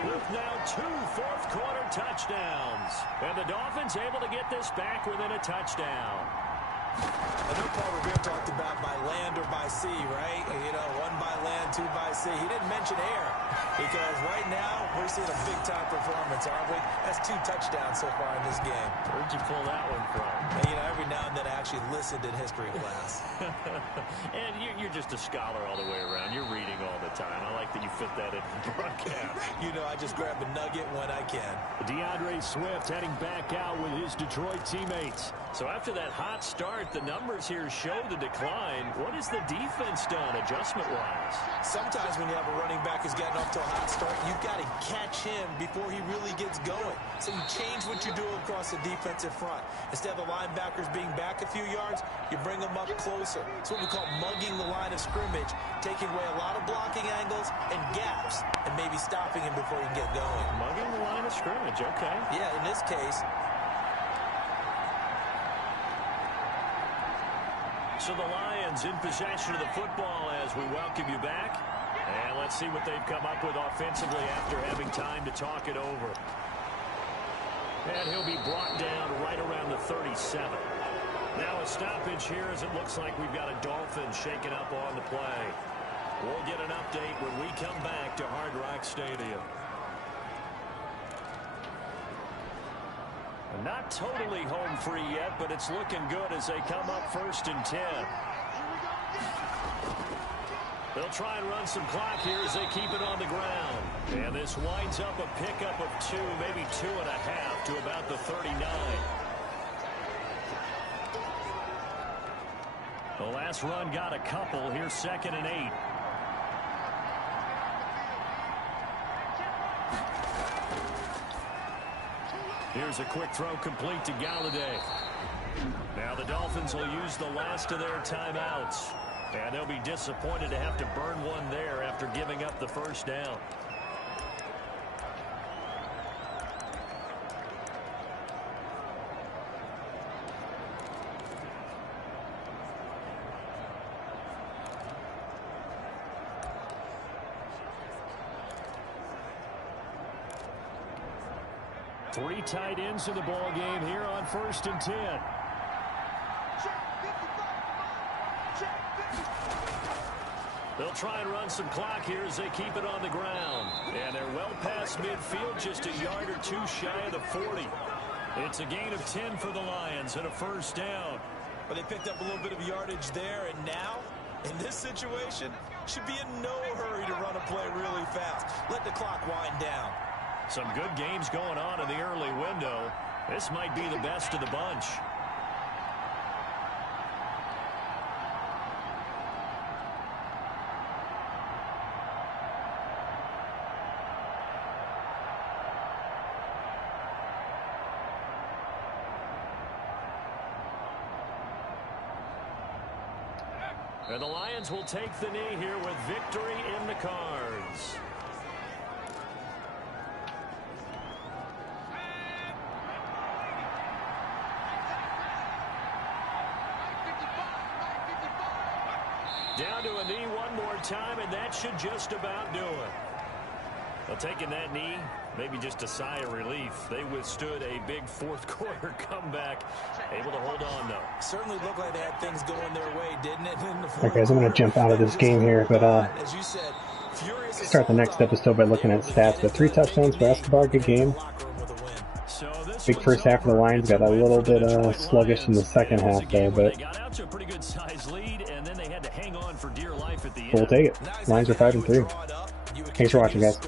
with now 2 fourth-quarter touchdowns. And the Dolphins able to get this back within a touchdown. I know Paul Revere talked about by land or by sea, right? You know, 1 by land, 2 by sea. He didn't mention air because right now we're seeing a big-time performance, aren't we? That's 2 touchdowns so far in this game. Where'd you pull that one from? And, you know, every now and then I actually listened in history class. And you're just a scholar all the way around. You're reading all the time. I like that you fit that in the broadcast. You know, I just grab a nugget when I can. DeAndre Swift heading back out with his Detroit teammates. So after that hot start, the numbers here show the decline. What has the defense done adjustment-wise? Sometimes when you have a running back who's gotten off to a hot start, you've got to catch him before he really gets going. So you change what you do across the defensive front. Instead of the linebackers being back a few yards, you bring them up closer. It's what we call mugging the line of scrimmage, taking away a lot of blocking angles and gaps, and maybe stopping him before he can get going. Mugging the line of scrimmage, okay. Yeah, in this case. So the Lions in possession of the football as we welcome you back. And let's see what they've come up with offensively after having time to talk it over. And he'll be brought down right around the 37. Now a stoppage here as it looks like we've got a Dolphin shaking up on the play. We'll get an update when we come back to Hard Rock Stadium. Not totally home free yet, but it's looking good as they come up 1st and 10. They'll try and run some clock here as they keep it on the ground. And this winds up a pickup of 2, maybe 2.5 to about the 39. The last run got a couple. Here's 2nd and 8. Here's a quick throw complete to Galladay. Now Now the Dolphins will use the last of their timeouts. And they'll be disappointed to have to burn one there after giving up the first down. Three tight ends in the ball game here on 1st and 10. They'll try and run some clock here as they keep it on the ground. And they're well past midfield, just a yard or two shy of the 40. It's a gain of 10 for the Lions and a first down. But they picked up a little bit of yardage there, and now, in this situation, should be in no hurry to run a play really fast. Let the clock wind down. Some good games going on in the early window. This might be the best of the bunch. And the Lions will take the knee here with victory in the cards. Down to a knee one more time, and that should just about do it. Well, taking that knee, maybe just a sigh of relief. They withstood a big fourth quarter comeback. Able to hold on, though. Certainly looked like they had things going their way, didn't it? All right, guys, I'm going to jump out of this game here, but as you said, start the next episode by looking at stats. But 3 touchdowns for Escobar, good game. Big first half of the Lions, got a little bit sluggish in the second half there, but we'll take it. Lions are 5-3. Thanks for watching, guys.